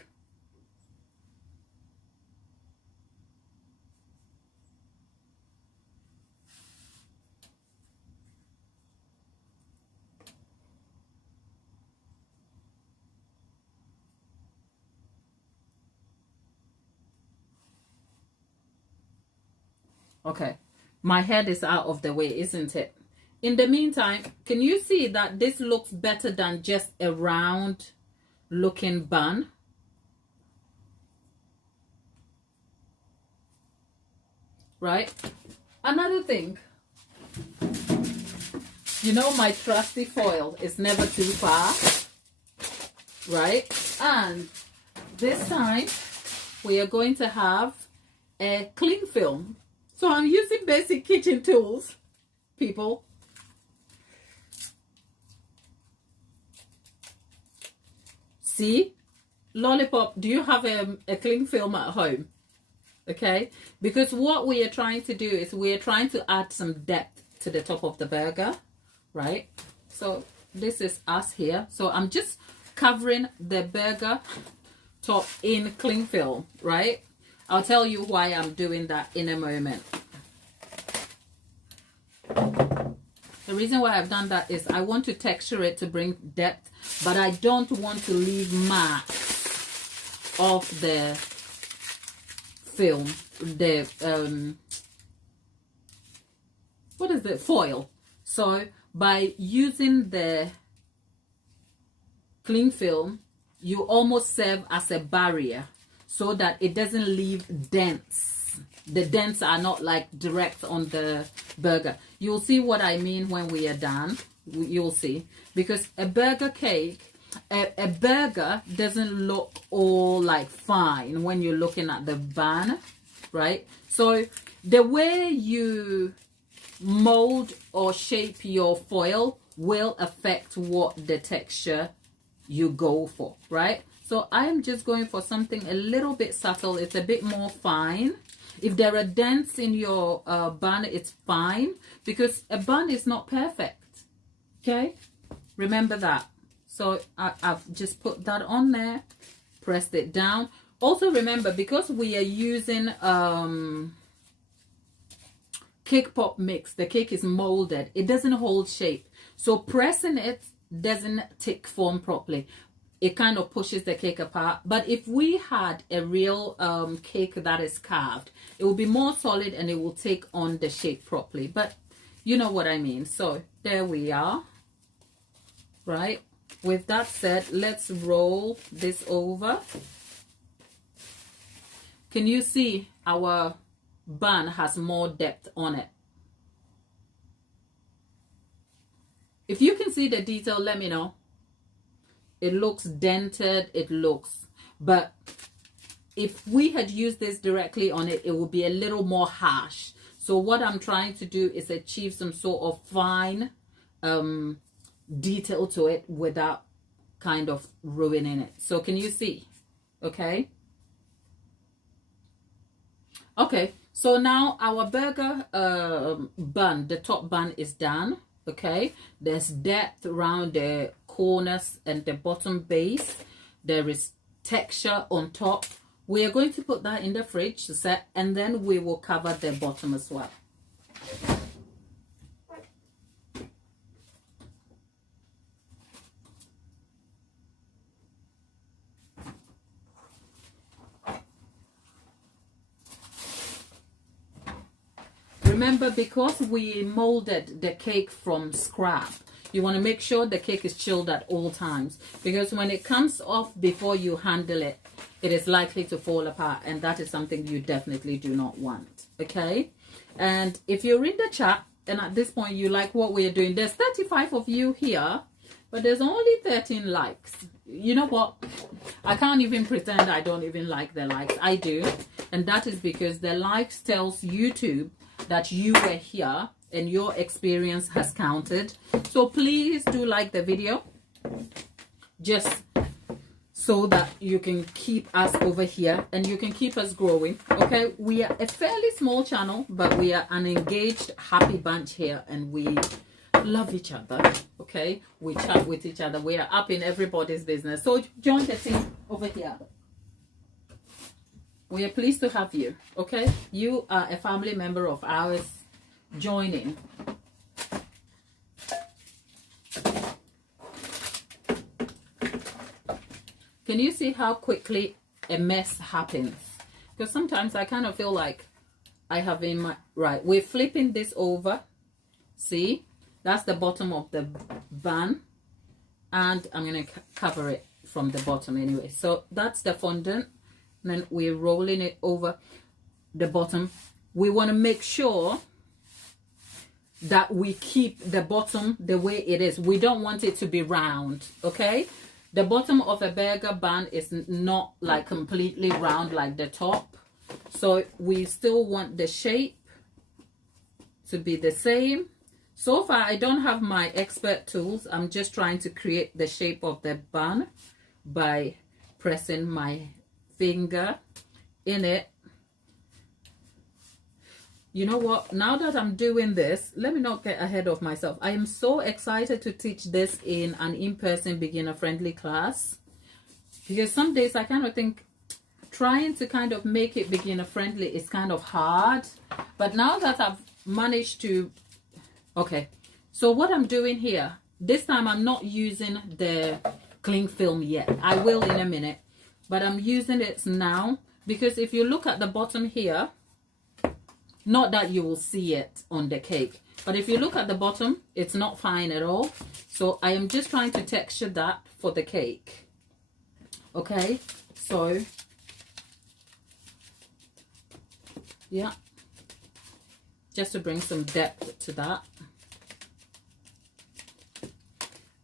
Okay, my head is out of the way, isn't it? In the meantime, can you see that this looks better than just a round looking bun? Right? Another thing, you know, my trusty foil is never too far, right? And this time we are going to have a cling film. So I'm using basic kitchen tools, people. See, Lollipop, do you have a cling film at home? Okay, because what we are trying to do is we are trying to add some depth to the top of the burger, right? So this is us here. So I'm just covering the burger top in cling film, right? I'll tell you why I'm doing that in a moment. The reason why I've done that is I want to texture it to bring depth, but I don't want to leave marks of the film, the what is it, foil. So by using the cling film, you almost serve as a barrier so that it doesn't leave dents. The dents are not like direct on the burger. You'll see what I mean when we are done. You'll see, because a burger cake, a burger doesn't look all like fine when you're looking at the bun, right? So the way you mold or shape your foil will affect what the texture you go for, right? So I'm just going for something a little bit subtle. It's a bit more fine. If there are dents in your bun, it's fine, because a bun is not perfect. Okay, remember that. So I've just put that on there, pressed it down. Also remember, because we are using cake pop mix, the cake is molded, it doesn't hold shape. So pressing it doesn't take form properly. It kind of pushes the cake apart. But if we had a real cake that is carved, it will be more solid and it will take on the shape properly. But you know what I mean. So there we are, right? With that said, let's roll this over. Can you see our bun has more depth on it? If you can see the detail, let me know. It looks dented, it looks, but if we had used this directly on it, it would be a little more harsh. So what I'm trying to do is achieve some sort of fine detail to it without kind of ruining it. So can you see? Okay. Okay, so now our burger bun, the top bun is done. Okay, there's depth around the corners and the bottom base. There is texture on top. We are going to put that in the fridge to set, and then we will cover the bottom as well. Remember, because we molded the cake from scrap, You want to make sure the cake is chilled at all times, because when it comes off before you handle it, it is likely to fall apart, and that is something you definitely do not want. Okay, and if you're in the chat and at this point you like what we're doing, there's 35 of you here, but there's only 13 likes. You know what? I can't even pretend I don't even like the likes. I do, and that is because the likes tells YouTube that you were here and your experience has counted. So please do like the video, just so that you can keep us over here and you can keep us growing. Okay, we are a fairly small channel, but we are an engaged, happy bunch here, and we love each other. Okay, we chat with each other. We are up in everybody's business. So join the team over here. We are pleased to have you. Okay, you are a family member of ours joining. Can you see how quickly a mess happens? Because sometimes I kind of feel like I have in my right. We're flipping this over. See, that's the bottom of the bun, and I'm gonna cover it from the bottom anyway. So that's the fondant, and then we're rolling it over the bottom. We want to make sure that we keep the bottom the way it is. We don't want it to be round. Okay, the bottom of a burger bun is not like completely round like the top, so we still want the shape to be the same. So far I don't have my expert tools. I'm just trying to create the shape of the bun by pressing my finger in it. You know what, now that I'm doing this, let me not get ahead of myself. I am so excited to teach this in an in-person beginner friendly class, because some days I kind of think trying to kind of make it beginner friendly is kind of hard. But now that I've managed to, okay, so what I'm doing here, this time I'm not using the cling film yet. I will in a minute, but I'm using it now because if you look at the bottom here, not that you will see it on the cake, but if you look at the bottom, it's not fine at all. So I am just trying to texture that for the cake. Okay, so yeah, just to bring some depth to that.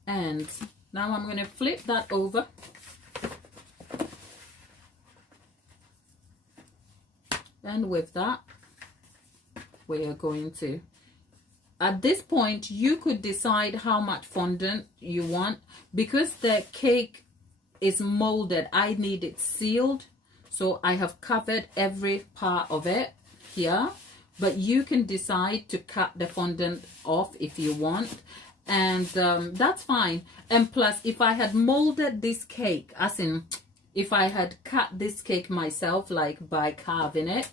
And now I'm going to flip that over. And with that, we are going to, at this point, you could decide how much fondant you want. Because the cake is molded, I need it sealed. So I have covered every part of it here. But you can decide to cut the fondant off if you want. And that's fine. And plus, if I had molded this cake, as in if I had cut this cake myself, like by carving it,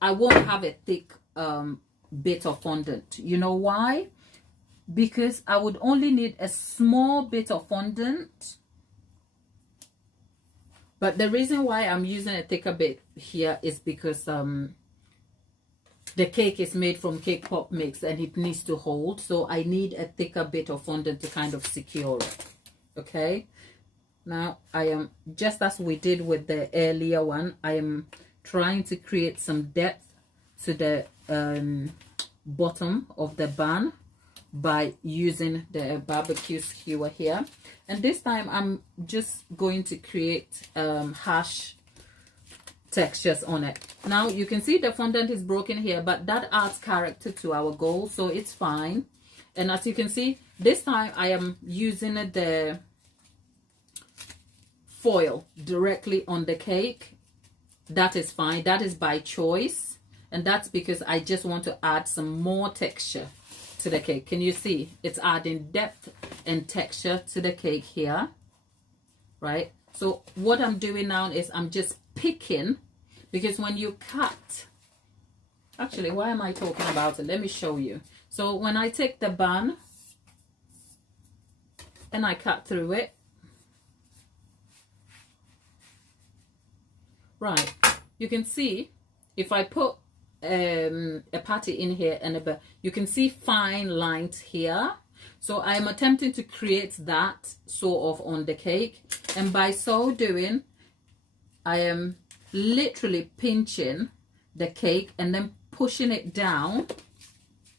I won't have a thick bit of fondant. You know why? Because I would only need a small bit of fondant. But the reason why I'm using a thicker bit here is because the cake is made from cake pop mix and it needs to hold, so I need a thicker bit of fondant to kind of secure it. Okay, now I am, just as we did with the earlier one, I am trying to create some depth to the bottom of the bun by using the barbecue skewer here. And this time I'm just going to create hash textures on it. Now you can see the fondant is broken here, but that adds character to our goal, so it's fine. And as you can see, this time I am using the foil directly on the cake. That is fine. That is by choice, and that's because I just want to add some more texture to the cake. Can you see it's adding depth and texture to the cake here, right? So what I'm doing now is I'm just picking, because when you cut, actually, why am I talking about it? Let me show you. So when I take the bun and I cut through it, right, you can see if I put a patty in here and you can see fine lines here. So I am attempting to create that sort of on the cake, and by so doing I am literally pinching the cake and then pushing it down.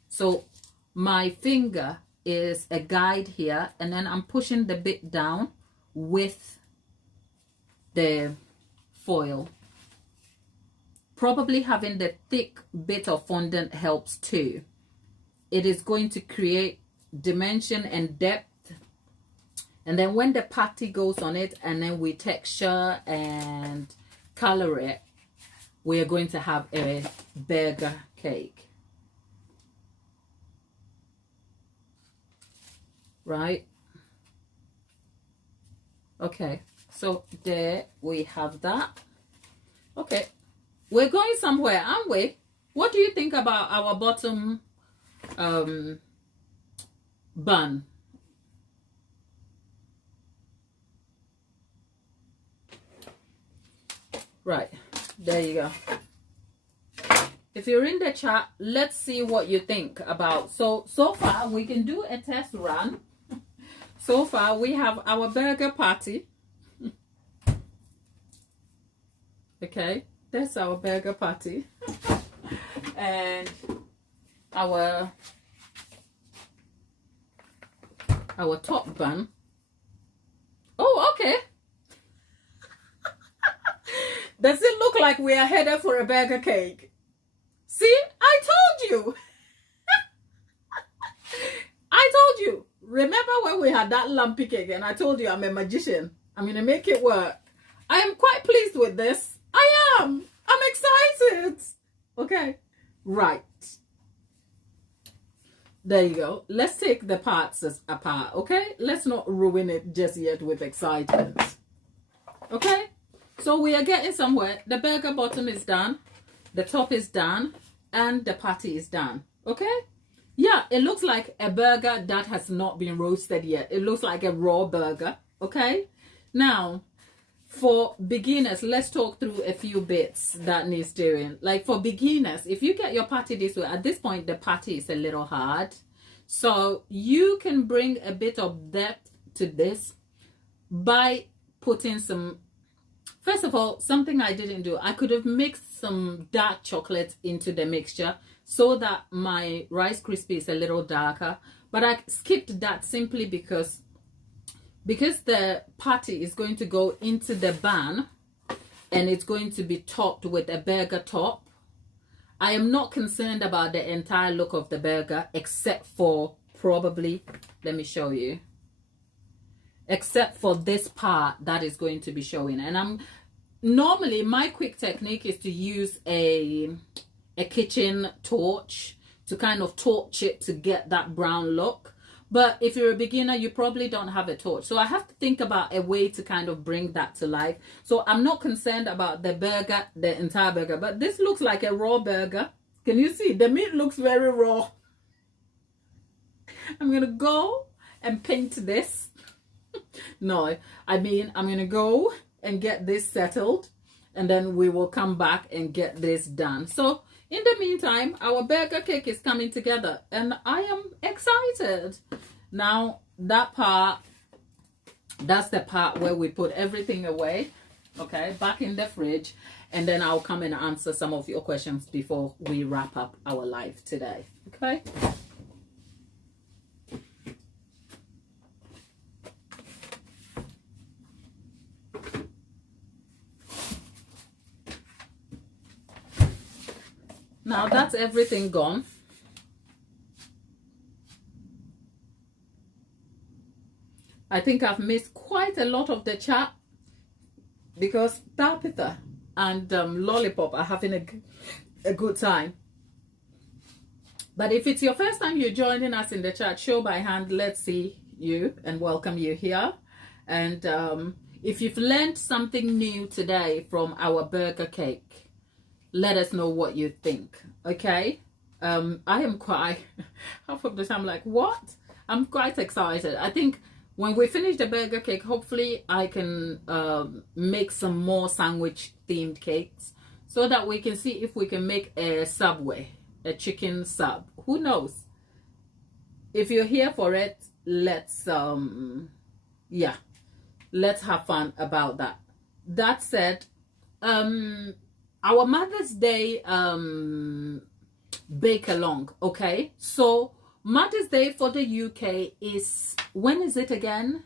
So my finger is a guide here, and then I'm pushing the bit down with the foil. Probably having the thick bit of fondant helps too. It is going to create dimension and depth, and then when the patty goes on it and then we texture and color it, we are going to have a burger cake, right? Okay, so there we have that. Okay, we're going somewhere, aren't we? What do you think about our bottom bun? Right, there you go. If you're in the chat, let's see what you think about. So far we can do a test run. So far we have our burger patty. Okay, that's our burger patty. And our top bun. Oh, okay. Does it look like we are headed for a burger cake? See, I told you. I told you. Remember when we had that lumpy cake and I told you I'm a magician. I'm going to make it work. I am quite pleased with this. I am. I'm excited. Okay. Right. There you go. Let's take the parts apart, okay? Let's not ruin it just yet with excitement. Okay? So we are getting somewhere. The burger bottom is done. The top is done. And the patty is done. Okay? Yeah, it looks like a burger that has not been roasted yet. It looks like a raw burger. Okay? Now, for beginners, let's talk through a few bits that needs doing. Like for beginners, if you get your patty this way, at this point the patty is a little hard. So you can bring a bit of depth to this by putting some, first of all, something I didn't do. I could have mixed some dark chocolate into the mixture so that my Rice Krispie is a little darker. But I skipped that simply because the patty is going to go into the bun and it's going to be topped with a burger top. I am not concerned about the entire look of the burger except for probably, let me show you, except for this part that is going to be showing. And normally my quick technique is to use a kitchen torch to kind of torch it to get that brown look. But if you're a beginner, you probably don't have a torch. So I have to think about a way to kind of bring that to life. So I'm not concerned about the burger, the entire burger. But this looks like a raw burger. Can you see? The meat looks very raw. I'm going to go and paint this. No, I mean, I'm going to go and get this settled. And then we will come back and get this done. So in the meantime, our burger cake is coming together and I am excited. Now that part, that's the part where we put everything away, okay, back in the fridge, and then I'll come and answer some of your questions before we wrap up our live today, okay? Now that's everything gone. I think I've missed quite a lot of the chat because Tabitha and Lollipop are having a good time. But if it's your first time you're joining us in the chat, show by hand, let's see you and welcome you here. And if you've learned something new today from our burger cake, let us know what you think, okay? I am quite, half of the time, like, what? I'm quite excited. I think when we finish the burger cake, hopefully I can make some more sandwich themed cakes so that we can see if we can make a Subway, a chicken sub. Who knows? if you're here for it, let's yeah, let's have fun about that. That said, our Mother's Day bake along, okay? So Mother's Day for the UK is, when is it again?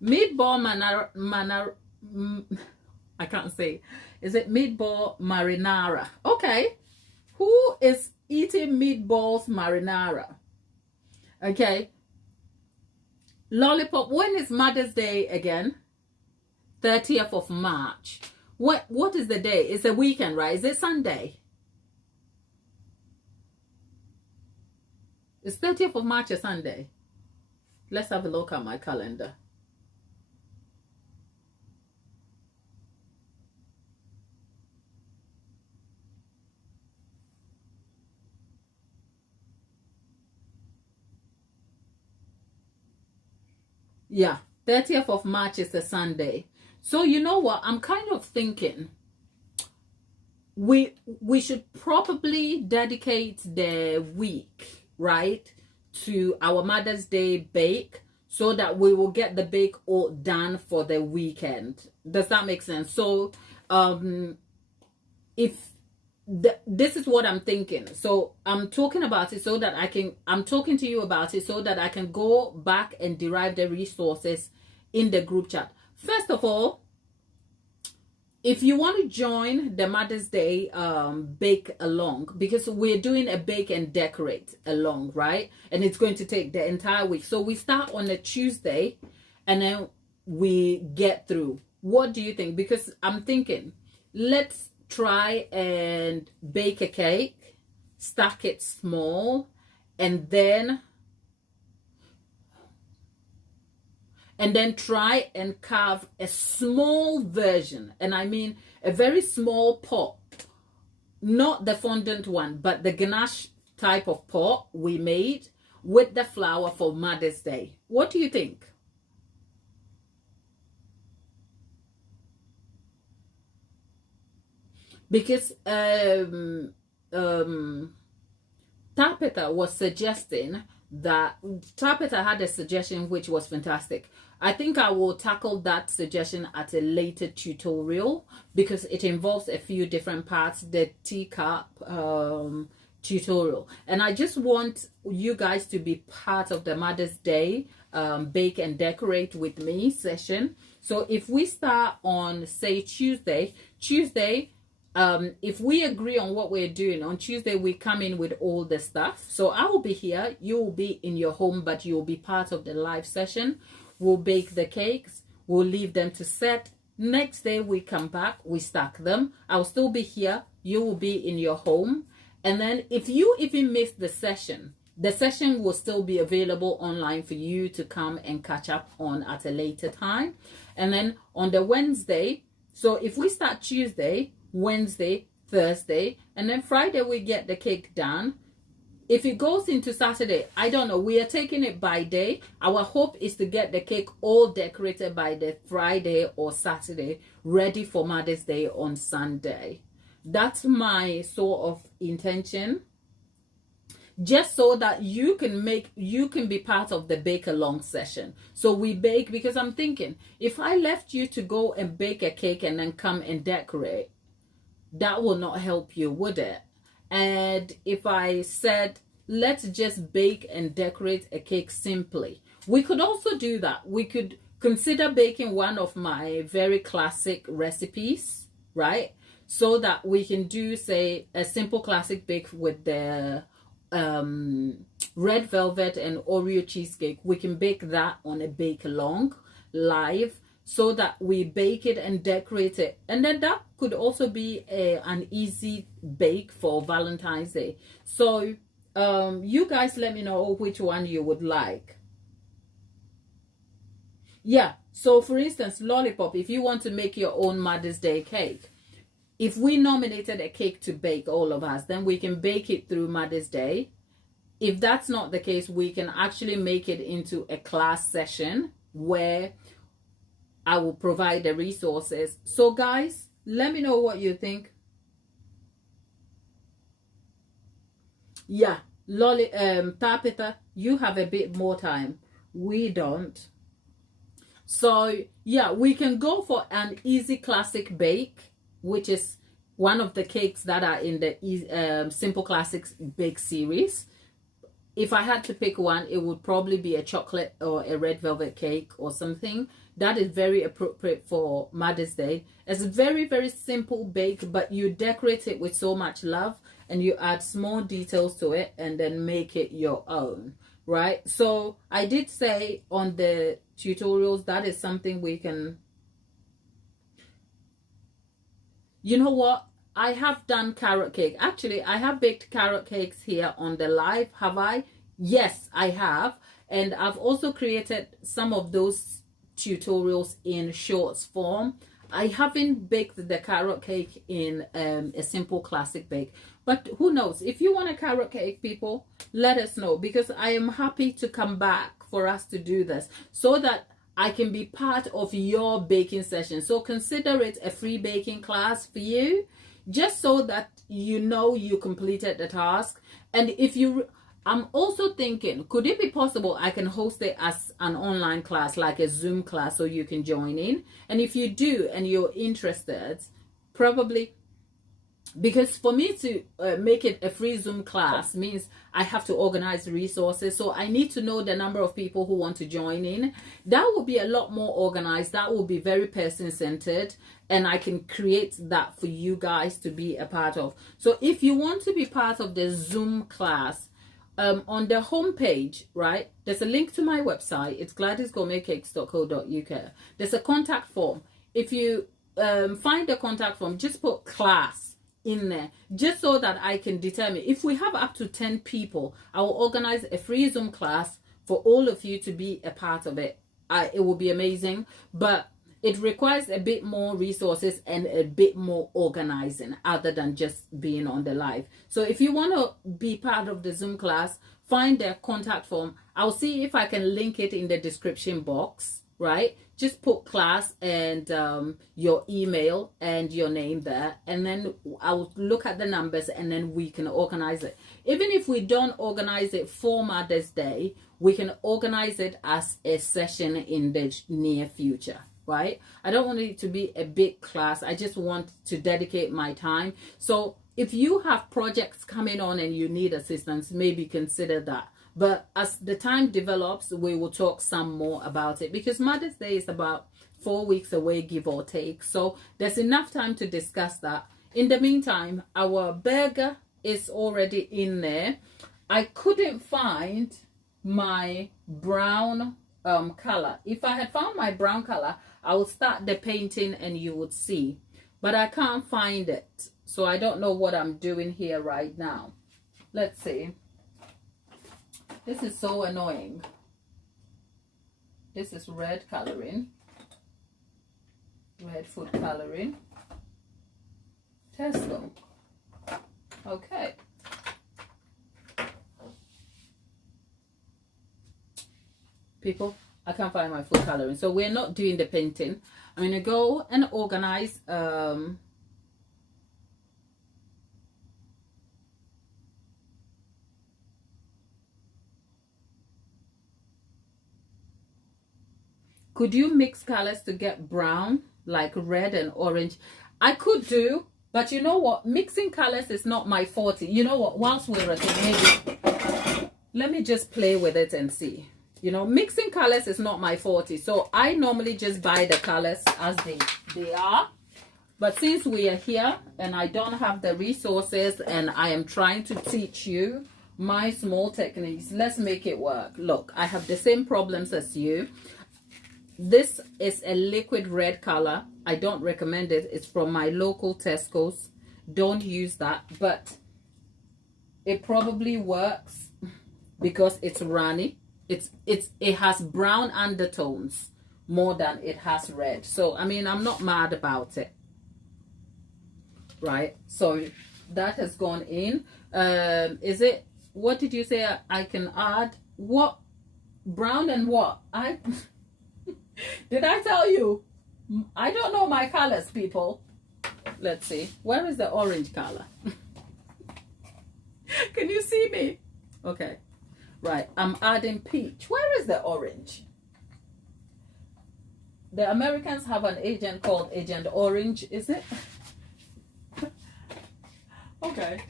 Meatball I can't say. Is it meatball marinara? Okay. Who is eating meatballs marinara? Okay. Lollipop, when is Mother's Day again? 30th of March. What is the day? It's a weekend, right? Is it Sunday? Is 30th of March a Sunday? Let's have a look at my calendar. Yeah, 30th of March is a Sunday. So you know what? I'm kind of thinking we should probably dedicate the week, right, to our Mother's Day bake, so that we will get the bake all done for the weekend. Does that make sense? So if this is what I'm thinking. So I'm talking about it so that I'm talking to you about it so that I can go back and derive the resources in the group chat. First of all, if you want to join the Mother's Day bake along, because we're doing a bake and decorate along, right? And it's going to take the entire week. So we start on a Tuesday and then we get through. What do you think? Because I'm thinking, let's try and bake a cake, stack it small, and then try and carve a small version, and I mean a very small pot, not the fondant one, but the ganache type of pot we made with the flour for Mother's Day. What do you think? Because Tapeta was suggesting that Tapeta had a suggestion which was fantastic. I think I will tackle that suggestion at a later tutorial because it involves a few different parts, the teacup tutorial. And I just want you guys to be part of the Mother's Day bake and decorate with me session. So if we start on, say, Tuesday, if we agree on what we're doing on Tuesday, we come in with all the stuff. So I will be here, you will be in your home, but you'll be part of the live session. We'll bake the cakes, we'll leave them to set. Next day we come back, we stack them. I'll still be here, you will be in your home. And then if you even miss the session will still be available online for you to come and catch up on at a later time. And then on the Wednesday, so if we start Tuesday, Wednesday, Thursday, and then Friday we get the cake done. If it goes into Saturday, I don't know, we are taking it by day. Our hope is to get the cake all decorated by the Friday or Saturday, ready for Mother's Day on Sunday. That's my sort of intention, just so that you can be part of the bake along session. So we bake, because I'm thinking, if I left you to go and bake a cake and then come and decorate, that will not help you, would it? And if I said, let's just bake and decorate a cake simply, we could also do that. We could consider baking one of my very classic recipes, right? So that we can do, say, a simple classic bake with the red velvet and Oreo cheesecake. We can bake that on a bake along live, so that we bake it and decorate it. And then that could also be an easy bake for Valentine's Day. So you guys let me know which one you would like. Yeah, so for instance, Lollipop, if you want to make your own Mother's Day cake, if we nominated a cake to bake, all of us, then we can bake it through Mother's Day. If that's not the case, we can actually make it into a class session where I will provide the resources. So guys, let me know what you think. Yeah, Lolly, Tapita, you have a bit more time. We don't. So yeah, we can go for an easy classic bake, which is one of the cakes that are in the Simple Classics Bake series. If I had to pick one, it would probably be a chocolate or a red velvet cake or something. That is very appropriate for Mother's Day. It's a very, very simple bake, but you decorate it with so much love and you add small details to it and then make it your own, right? So I did say on the tutorials, that is something we can... You know what? I have done carrot cake. Actually, I have baked carrot cakes here on the live. Have I? Yes, I have. And I've also created some of those tutorials in shorts form. I haven't baked the carrot cake in a Simple Classic Bake. But who knows? If you want a carrot cake, people, let us know. Because I am happy to come back for us to do this. So that I can be part of your baking session. So consider it a free baking class for you, just so that you know you completed the task. And if you, I'm also thinking, could it be possible I can host it as an online class, like a Zoom class, so you can join in? And if you do and you're interested, probably, because for me to make it a free Zoom class means I have to organize resources. So I need to know the number of people who want to join in. That will be a lot more organized. That will be very person-centered. And I can create that for you guys to be a part of. So if you want to be part of the Zoom class, on the homepage, right, there's a link to my website. It's gladysgourmetcakes.co.uk. There's a contact form. If you find the contact form, just put class in there, just so that I can determine. If we have up to 10 people, I will organize a free Zoom class for all of you to be a part of it. It will be amazing, but it requires a bit more resources and a bit more organizing other than just being on the live. So if you want to be part of the Zoom class, find the contact form. I'll see if I can link it in the description box, right? Just put class and your email and your name there, and then I'll look at the numbers and then we can organize it. Even if we don't organize it for Mother's Day, we can organize it as a session in the near future, right? I don't want it to be a big class. I just want to dedicate my time. So if you have projects coming on and you need assistance, maybe consider that. But as the time develops, we will talk some more about it, because Mother's Day is about 4 weeks away, give or take. So there's enough time to discuss that. In the meantime, our burger is already in there. I couldn't find my brown color. If I had found my brown color, I would start the painting and you would see. But I can't find it. So I don't know what I'm doing here right now. Let's see. This is so annoying. This is red coloring. Red food coloring. Tesco. Okay. People, I can't find my food coloring. So we're not doing the painting. I'm going to go and organize could you mix colors to get brown, like red and orange? I could do, but you know what? Mixing colors is not my forte. You know what? Whilst we're at it, maybe let me just play with it and see. You know, mixing colors is not my forte. So I normally just buy the colors as they are. But since we are here and I don't have the resources and I am trying to teach you my small techniques, let's make it work. Look, I have the same problems as you. This is a liquid red color. I don't recommend it. It's from my local Tesco's. Don't use that, but it probably works because it's runny. It has brown undertones more than it has red. So I mean, I'm not mad about it, right? So that has gone in. Is it, what did you say I can add? What brown and what? Did I tell you? I don't know my colors, people. Let's see. Where is the orange color? Can you see me? Okay. Right. I'm adding peach. Where is the orange? The Americans have an agent called Agent Orange, is it? Okay.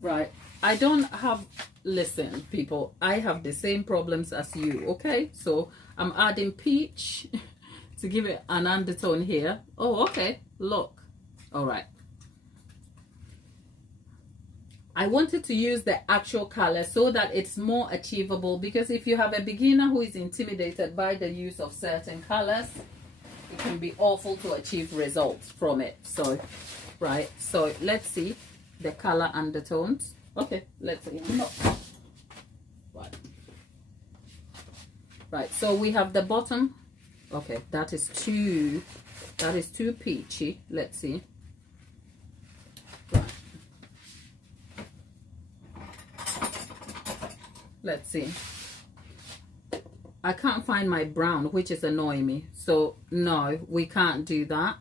Right. I don't have, listen, people, I have the same problems as you, okay? So I'm adding peach to give it an undertone here. Oh, okay. Look. All right. I wanted to use the actual color so that it's more achievable, because if you have a beginner who is intimidated by the use of certain colors, it can be awful to achieve results from it. So, right. So let's see the color undertones. Okay, let's see. No. Right. Right. So we have the bottom. Okay, that is too peachy. Let's see. Right. Let's see. I can't find my brown, which is annoying me. So no, we can't do that.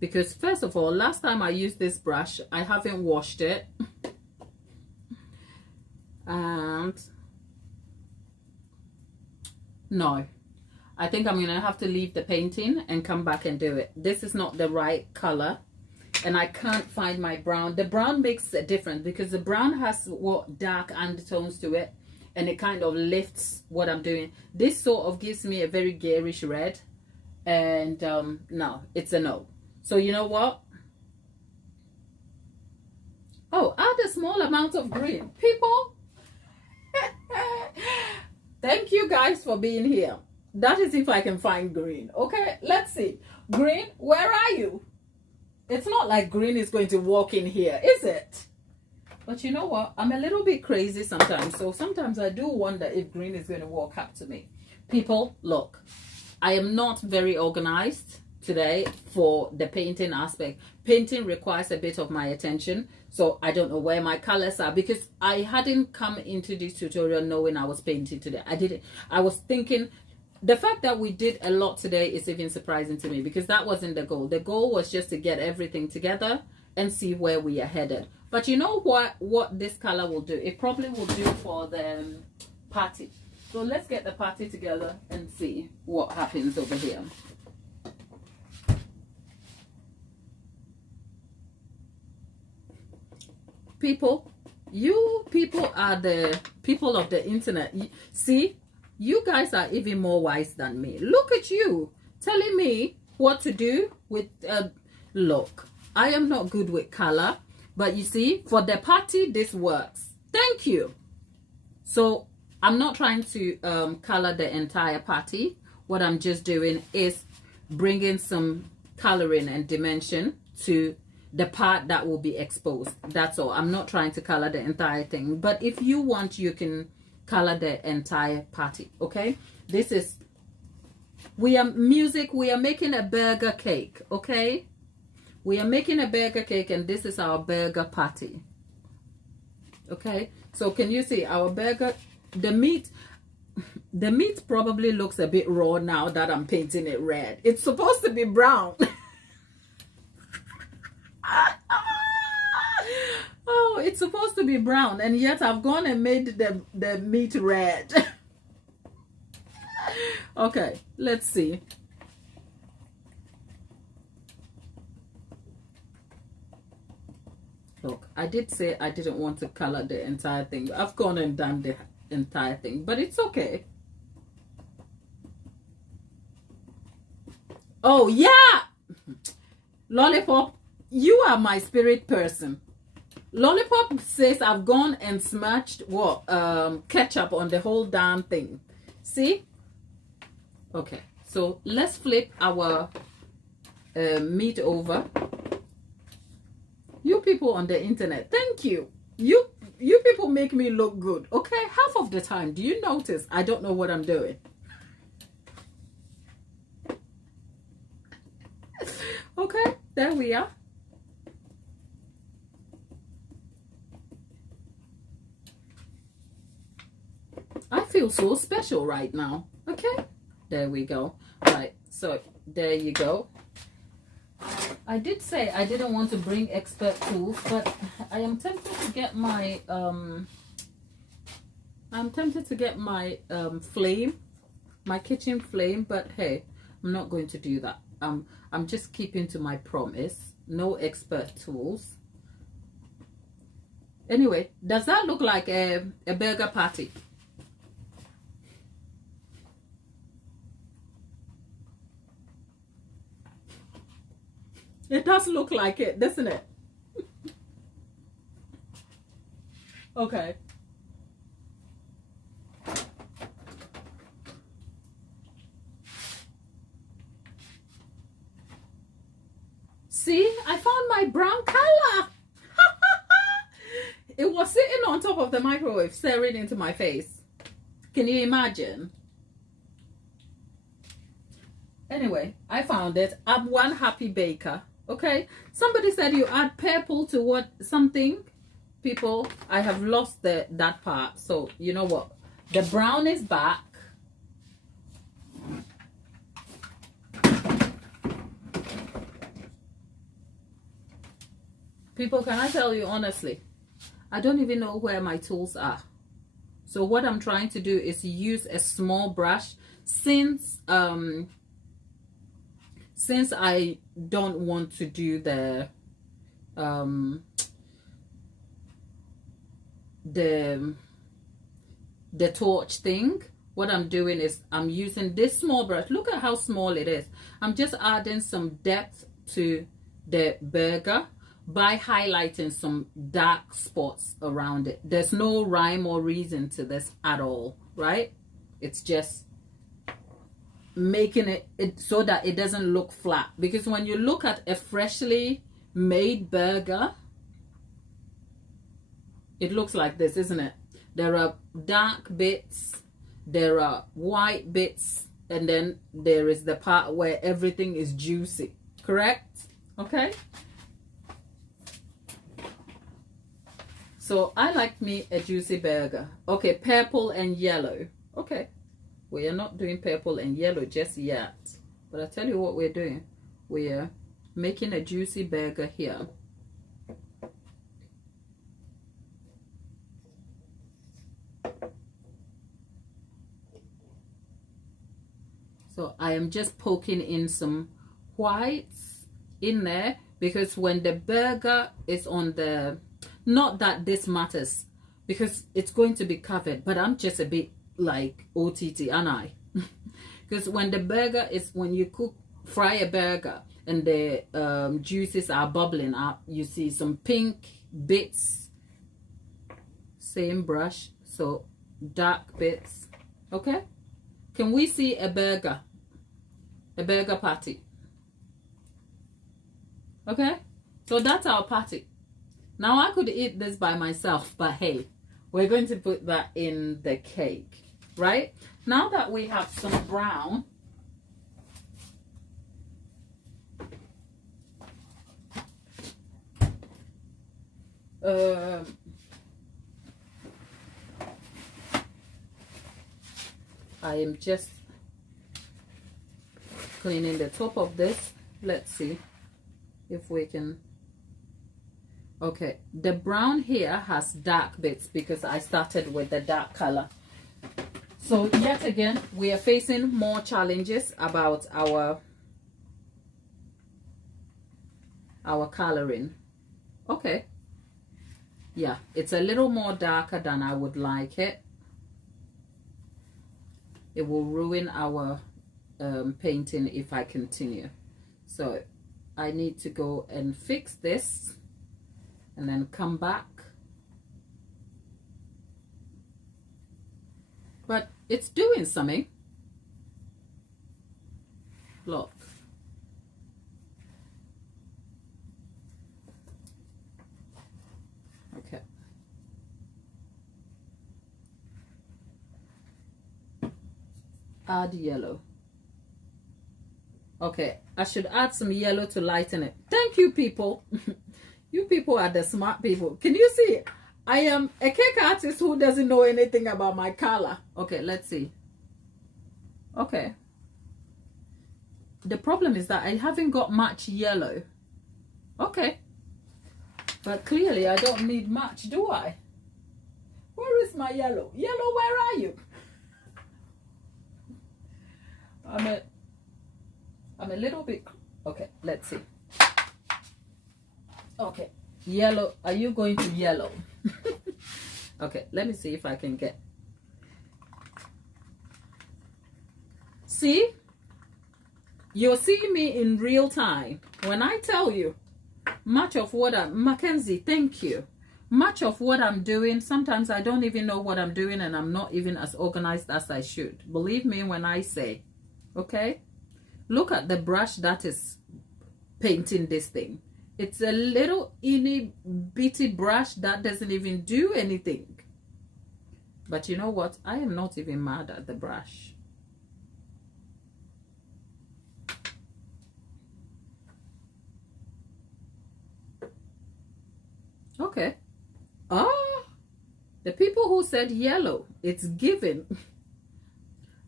Because first of all, last time I used this brush, I haven't washed it. And no, I think I'm gonna have to leave the painting and come back and do it. This is not the right color, and I can't find my brown. The brown makes a difference because the brown has what dark undertones to it, and it kind of lifts what I'm doing. This sort of gives me a very garish red, and no, it's a no. So you know what? Oh, add a small amount of green, people. Thank you guys for being here. That is if I can find green. Okay, let's see. Green, where are you? It's not like green is going to walk in here, is it? But you know what? I'm a little bit crazy sometimes. So sometimes I do wonder if green is going to walk up to me. People, look. I am not very organized today for the painting aspect. Painting requires a bit of my attention. So I don't know where my colors are, because I hadn't come into this tutorial knowing I was painting today. I was thinking, the fact that we did a lot today is even surprising to me, because that wasn't the goal. The goal was just to get everything together and see where we are headed. But you know what this color will do? It probably will do for the party. So let's get the party together and see what happens over here. People, you people are the people of the internet. See, you guys are even more wise than me. Look at you telling me what to do with look, I am not good with color, but you see, for the party this works. Thank you. So I'm not trying to color the entire party. What I'm just doing is bringing some coloring and dimension to the part that will be exposed. That's all. I'm not trying to color the entire thing, but if you want, you can color the entire party. Okay, this is, we are making a burger cake. Okay, we are making a burger cake, and this is our burger patty. Okay, so can you see our burger? The meat probably looks a bit raw now that I'm painting it red. It's supposed to be brown. Oh, it's supposed to be brown, and yet I've gone and made the meat red. Okay, let's see. Look, I did say I didn't want to color the entire thing. I've gone and done the entire thing, but it's okay. Oh yeah, Lollipop, you are my spirit person. Lollipop says I've gone and smashed what ketchup on the whole damn thing. See? Okay, so let's flip our meat over. You people on the internet, thank you. You people make me look good. Okay, half of the time, do you notice I don't know what I'm doing? Okay, there we are. I feel so special right now. Okay, there we go. Right, So there you go. I did say I didn't want to bring expert tools, but I am tempted to get my flame, my kitchen flame, but hey, I'm not going to do that. I'm just keeping to my promise. No expert tools. Anyway, does that look like a burger patty? It does look like it, doesn't it? Okay. See, I found my brown color. It was sitting on top of the microwave, staring into my face. Can you imagine? Anyway, I found it. I'm one happy baker. Okay. Somebody said you add purple to what something. People, I have lost that part. So you know what? The brown is back. People, can I tell you honestly, I don't even know where my tools are. So what I'm trying to do is use a small brush since I don't want to do the torch thing. What I'm doing is I'm using this small brush. Look at how small it is. I'm just adding some depth to the burger by highlighting some dark spots around it. There's no rhyme or reason to this at all, right? It's just making it so that it doesn't look flat, because when you look at a freshly made burger, it looks like this, isn't it? There are dark bits, there are white bits, and then there is the part where everything is juicy, correct? Okay. So I like me a juicy burger. Okay, purple and yellow. Okay, we are not doing purple and yellow just yet, but I tell you what we're doing. We're making a juicy burger here. So I am just poking in some whites in there, because when the burger is on the, not that this matters because it's going to be covered, but I'm just a bit like OTT, aren't I? Because when the burger is, when you fry a burger and the juices are bubbling up, you see some pink bits. Same brush, so dark bits. Okay, can we see a burger patty? Okay, so that's our patty. Now I could eat this by myself, but hey, we're going to put that in the cake, right? Now that we have some brown, I am just cleaning the top of this. Let's see if we can. Okay, the brown here has dark bits because I started with the dark color. So yet again, we are facing more challenges about our coloring. Okay, yeah, it's a little more darker than I would like it. It will ruin our painting if I continue. So I need to go and fix this and then come back. But it's doing something. Look. Okay. Add yellow. Okay, I should add some yellow to lighten it. Thank you, people. You people are the smart people. Can you see? I am a cake artist who doesn't know anything about my color. Okay, let's see. Okay. the problem is that I haven't got much yellow. Okay. But clearly I don't need much, do I? Where is my yellow? Yellow, where are you? I'm a little bit, okay, let's see. Okay, yellow, are you going to yellow? Okay, let me see if I can get. See? You're seeing me in real time. When I tell you, much of what Mackenzie, thank you. Much of what I'm doing, sometimes I don't even know what I'm doing and I'm not even as organized as I should. Believe me when I say, okay? Look at the brush that is painting this thing. It's a little itty bitty brush that doesn't even do anything. But you know what? I am not even mad at the brush. Okay. Oh, the people who said yellow, it's given.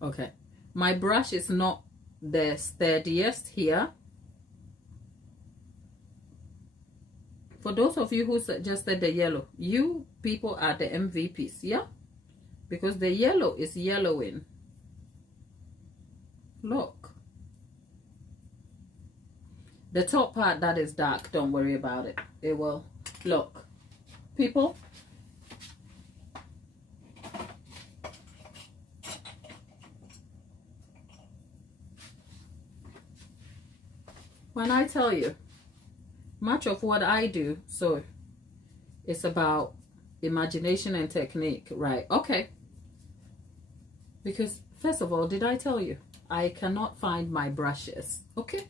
Okay. My brush is not the steadiest here. For those of you who suggested the yellow, you people are the MVPs, yeah? Because the yellow is yellowing. Look. The top part that is dark, don't worry about it. It will. Look. People. When I tell you, much of what I do, so it's about imagination and technique, right? Okay. Because first of all, did I tell you I cannot find my brushes? Okay.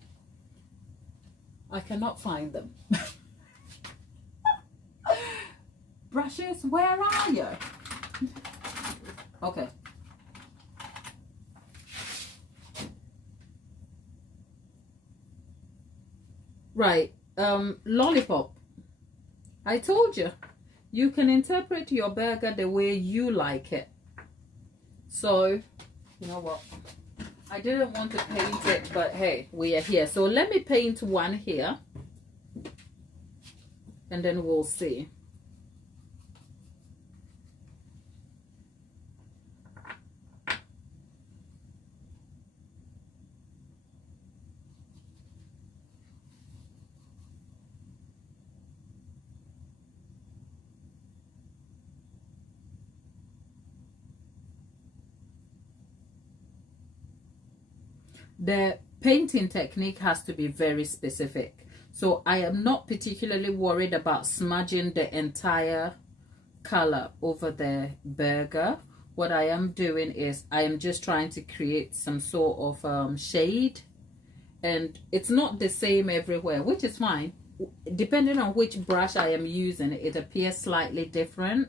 I cannot find them. Brushes, where are you? Okay. Right. Lollipop. I told you, you can interpret your burger the way you like it. So, you know what? I didn't want to paint it, but hey, we are here. So let me paint one here. And then we'll see. The painting technique has to be very specific. So I am not particularly worried about smudging the entire color over the burger. What I am doing is I am just trying to create some sort of shade. And it's not the same everywhere, which is fine. Depending on which brush I am using, it appears slightly different.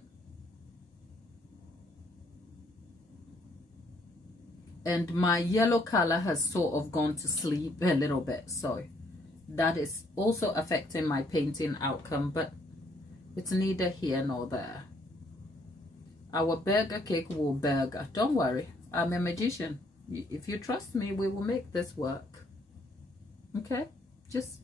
And my yellow color has sort of gone to sleep a little bit, so that is also affecting my painting outcome, but it's neither here nor there. Our burger cake will burger. Don't worry, I'm a magician. If you trust me, we will make this work. Okay, just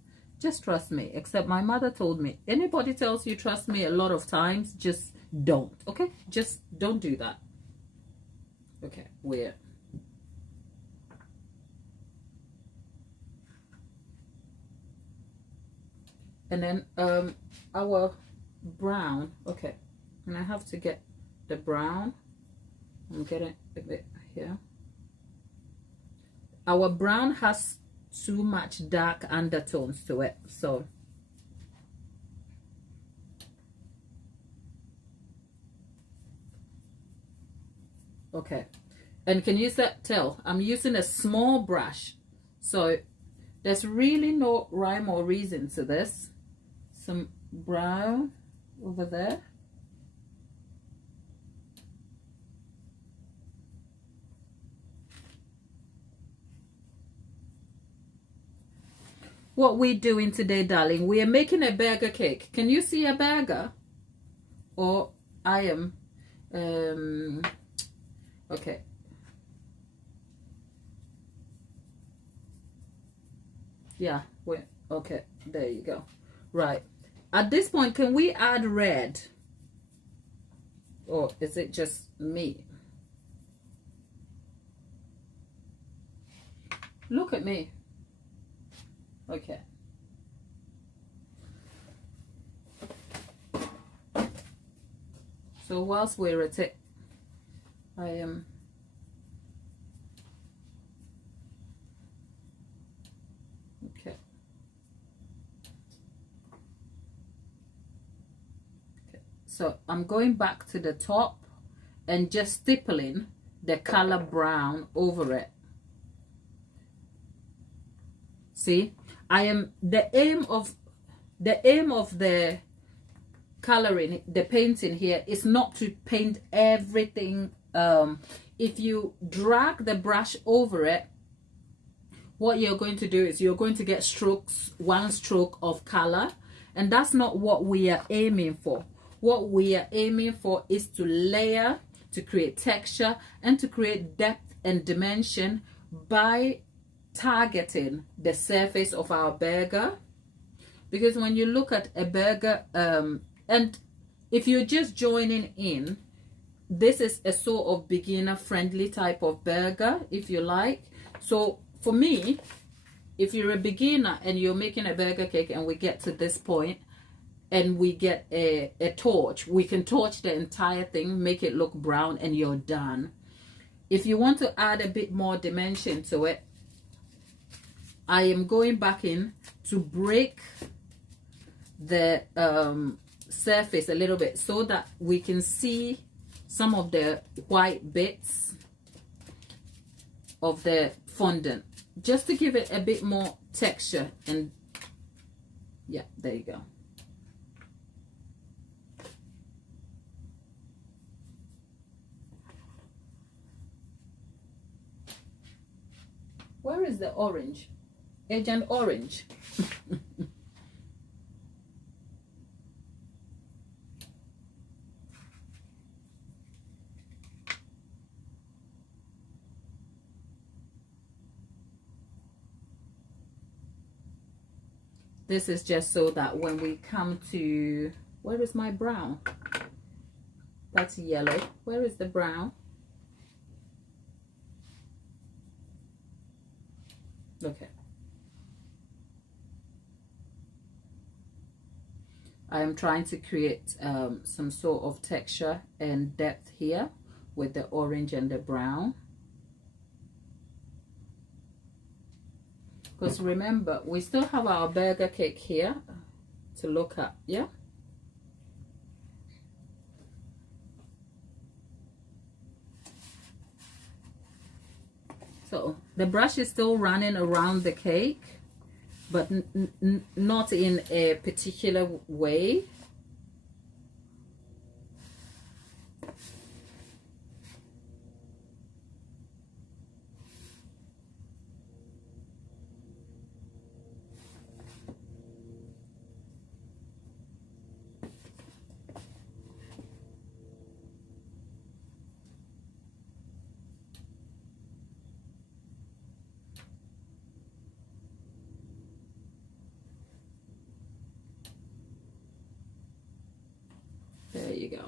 trust me. Except my mother told me, anybody tells you trust me a lot of times, just don't. Okay, just don't do that. Okay, we're and then our brown. Okay, and I have to get the brown. I'm getting a bit here. Our brown has too much dark undertones to it, so okay. And can you tell I'm using a small brush, so there's really no rhyme or reason to this. Some brown over there. What we're doing today, darling, we are making a burger cake. Can you see a burger? Or I am okay. Yeah, wait, okay, there you go. Right. At this point, can we add red? Or is it just me? Look at me. Okay. So whilst we're at it, I am okay. So I'm going back to the top and just stippling the color brown over it. See, I am the aim of the coloring, the painting here is not to paint everything. If you drag the brush over it, what you're going to do is you're going to get strokes, one stroke of color, and that's not what we are aiming for. What we are aiming for is to layer, to create texture, and to create depth and dimension by targeting the surface of our burger. Because when you look at a burger, and if you're just joining in, this is a sort of beginner friendly type of burger, if you like. So for me, if you're a beginner and you're making a burger cake and we get to this point and we get a torch, we can torch the entire thing, make it look brown, and you're done. If you want to add a bit more dimension to it, I am going back in to break the surface a little bit so that we can see some of the white bits of the fondant, just to give it a bit more texture. And yeah, there you go. Where is the orange? Agent Orange. This is just so that when we come to, where is my brown? That's yellow. Where is the brown? Okay. I am trying to create some sort of texture and depth here with the orange and the brown. Because remember, we still have our burger cake here to look at, yeah? So the brush is still running around the cake, but not in a particular way. There you go.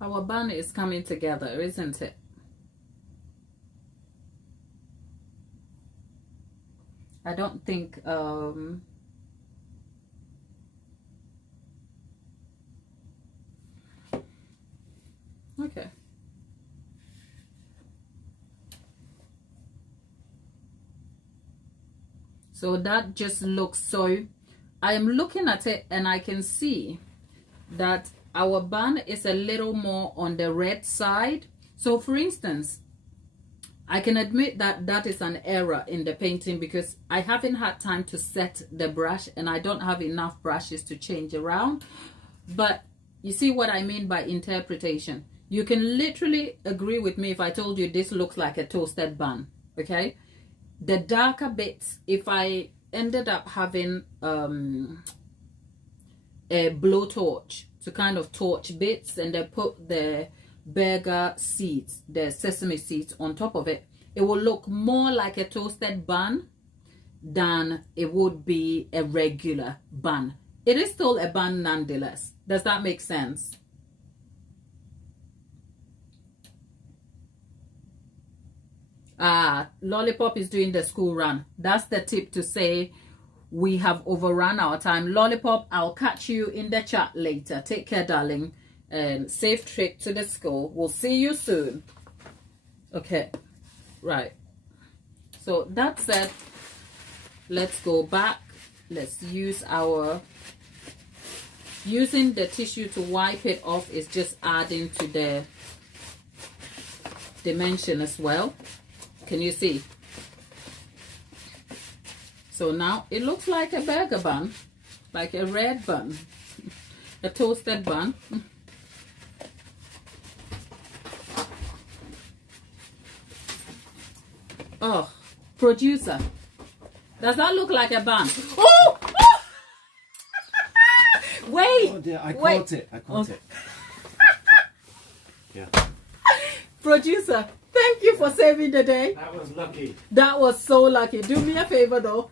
Our bun is coming together, isn't it? I don't think okay. So that just looks so, I am looking at it and I can see that our bun is a little more on the red side. So for instance, I can admit that that is an error in the painting because I haven't had time to set the brush and I don't have enough brushes to change around. But you see what I mean by interpretation. You can literally agree with me if I told you this looks like a toasted bun, okay? The darker bits, if I ended up having a blowtorch to kind of torch bits, and they put the burger seeds, the sesame seeds on top of it. It will look more like a toasted bun than it would be a regular bun. It is still a bun nonetheless. Does that make sense? Lollipop is doing the school run. That's the tip to say we have overrun our time. Lollipop, I'll catch you in the chat later. Take care, darling, and safe trip to the school. We'll see you soon. Okay, right. So that said, let's go back. Let's use using the tissue to wipe it off is just adding to the dimension as well. Can you see? So now it looks like a burger bun, like a red bun, a toasted bun. Oh, producer, does that look like a bun? Oh! Wait! Oh dear, I wait. caught it. I caught it. Yeah. Producer, thank you for saving the day. That was lucky. That was so lucky. Do me a favor though.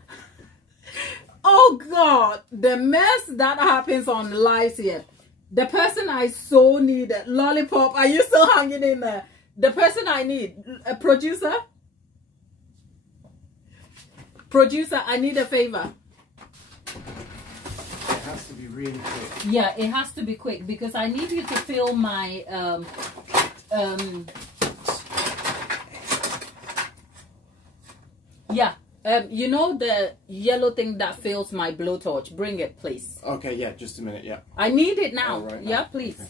Oh God, the mess that happens on lives here. The person I so needed, Lollipop, are you still hanging in there? The person I need, a producer. Producer, I need a favor. It has to be really quick. Yeah, it has to be quick because I need you to fill my yeah. You know the yellow thing that fills my blowtorch? Bring it, please. Okay, yeah, just a minute, yeah. I need it now. Oh, right now. Yeah, please.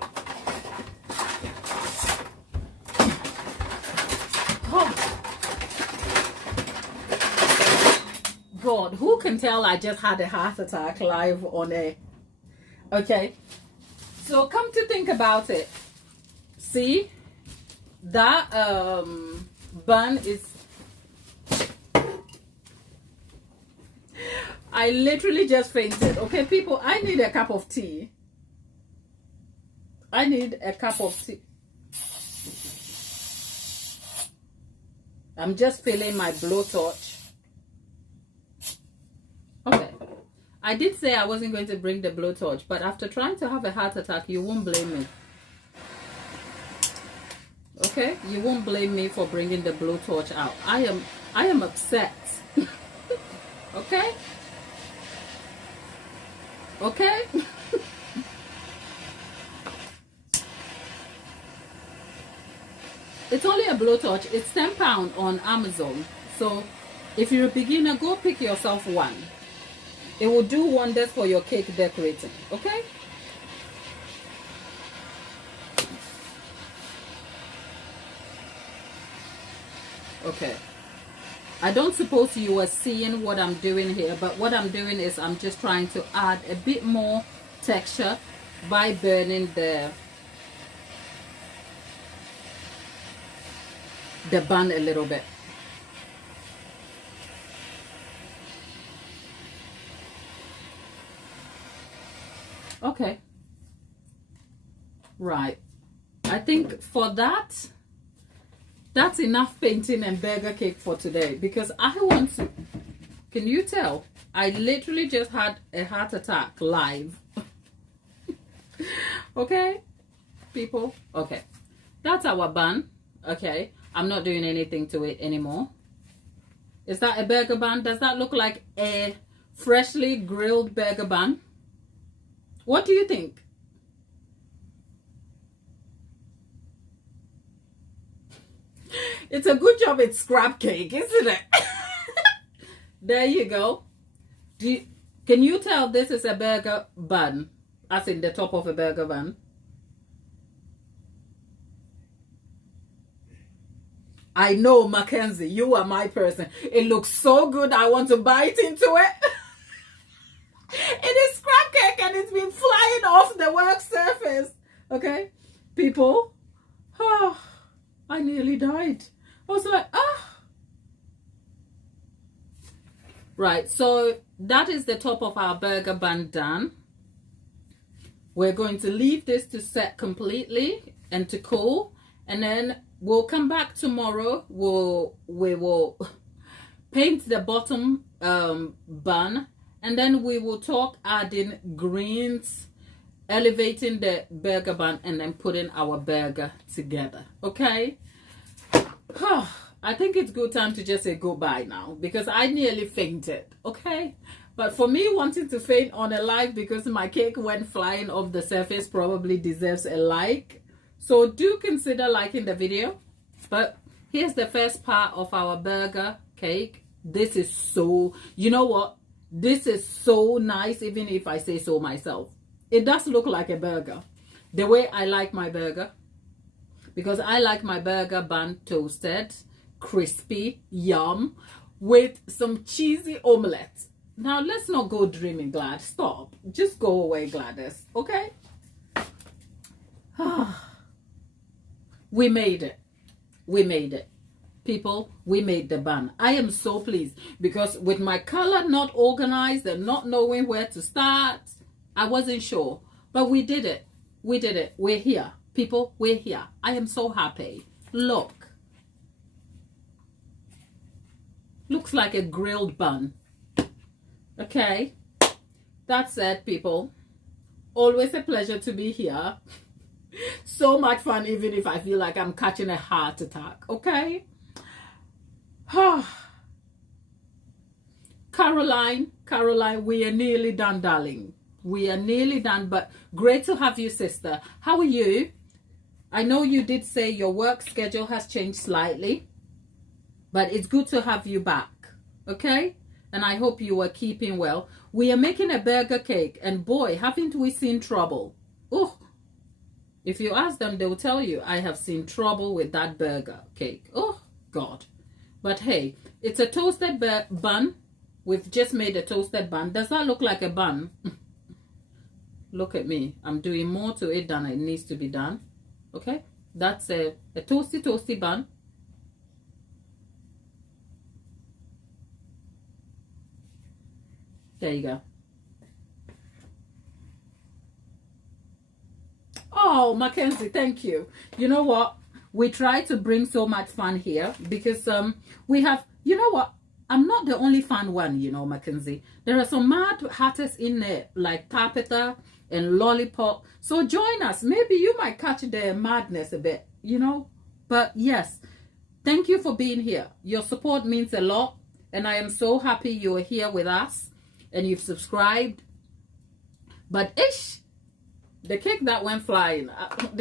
Okay. Oh. God, who can tell I just had a heart attack live on air? Okay. So come to think about it. See? That bun is... I literally just fainted. Okay, people, I need a cup of tea. I need a cup of tea. I'm just filling my blowtorch. Okay. I did say I wasn't going to bring the blowtorch, but after trying to have a heart attack, you won't blame me. Okay? You won't blame me for bringing the blowtorch out. I am upset. Okay? Okay? It's only a blowtorch. It's £10 on Amazon. So if you're a beginner, go pick yourself one. It will do wonders for your cake decorating. Okay? Okay. I don't suppose you were seeing what I'm doing here, but what I'm doing is I'm just trying to add a bit more texture by burning the bun a little bit. Okay. Right. I think for that's enough painting and burger cake for today, because I want to, can you tell? I literally just had a heart attack live. Okay, people? Okay. That's our bun. Okay. I'm not doing anything to it anymore. Is that a burger bun? Does that look like a freshly grilled burger bun? What do you think? It's a good job it's scrap cake, isn't it? There you go. Can you tell this is a burger bun? As in the top of a burger bun? I know, Mackenzie, you are my person. It looks so good, I want to bite into it. It is scrap cake and it's been flying off the work surface. Okay, people. Oh, I nearly died. I was like, ah. Right, so that is the top of our burger bun done. We're going to leave this to set completely and to cool, and then we'll come back tomorrow. We will paint the bottom bun, and then we will talk adding greens, elevating the burger bun, and then putting our burger together. Okay. I think it's good time to just say goodbye now, because I nearly fainted. Okay. But for me, wanting to faint on a live because my cake went flying off the surface probably deserves a like. So do consider liking the video. But here's the first part of our burger cake. This is so, you know what? This is so nice, even if I say so myself. It does look like a burger. The way I like my burger. Because I like my burger bun toasted, crispy, yum, with some cheesy omelette. Now, let's not go dreaming, Glad. Stop. Just go away, Gladys. Okay? We made it. We made it. People, we made the bun. I am so pleased because with my color not organized and not knowing where to start, I wasn't sure. But we did it. We did it. We're here. People, we're here. I am so happy. Look. Looks like a grilled bun. Okay, that's it, people. Always a pleasure to be here. So much fun, even if I feel like I'm catching a heart attack. Okay. Caroline, we are nearly done, darling. We are nearly done, but great to have you, sister. How are you? I know you did say your work schedule has changed slightly, but it's good to have you back. Okay. And I hope you are keeping well. We are making a burger cake, and boy, haven't we seen trouble. Oh, if you ask them, they will tell you, I have seen trouble with that burger cake. Oh, God. But hey, it's a toasted bun. We've just made a toasted bun. Does that look like a bun? Look at me. I'm doing more to it than it needs to be done. Okay? That's a toasty bun. There you go. Oh, Mackenzie, thank you. You know what? We try to bring so much fun here because we have, you know what? I'm not the only fun one, you know, Mackenzie. There are some mad hatters in there, like Tabitha and Lollipop. So join us. Maybe you might catch the madness a bit, you know. But yes, thank you for being here. Your support means a lot. And I am so happy you are here with us. And you've subscribed. But the cake that went flying,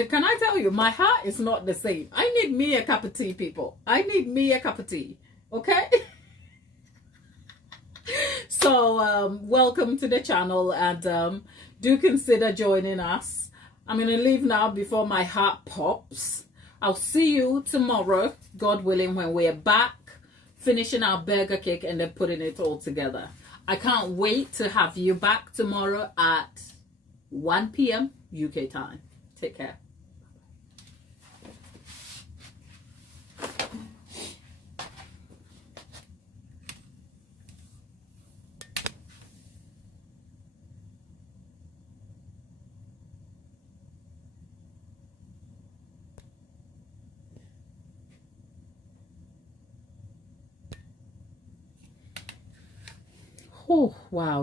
can I tell you, my heart is not the same. I need me a cup of tea, people. I need me a cup of tea. Okay? So welcome to the channel, and do consider joining us. I'm going to leave now before my heart pops. I'll see you tomorrow, God willing, when we're back finishing our burger cake and then putting it all together. I can't wait to have you back tomorrow at 1 p.m. UK time. Take care. Oh, wow.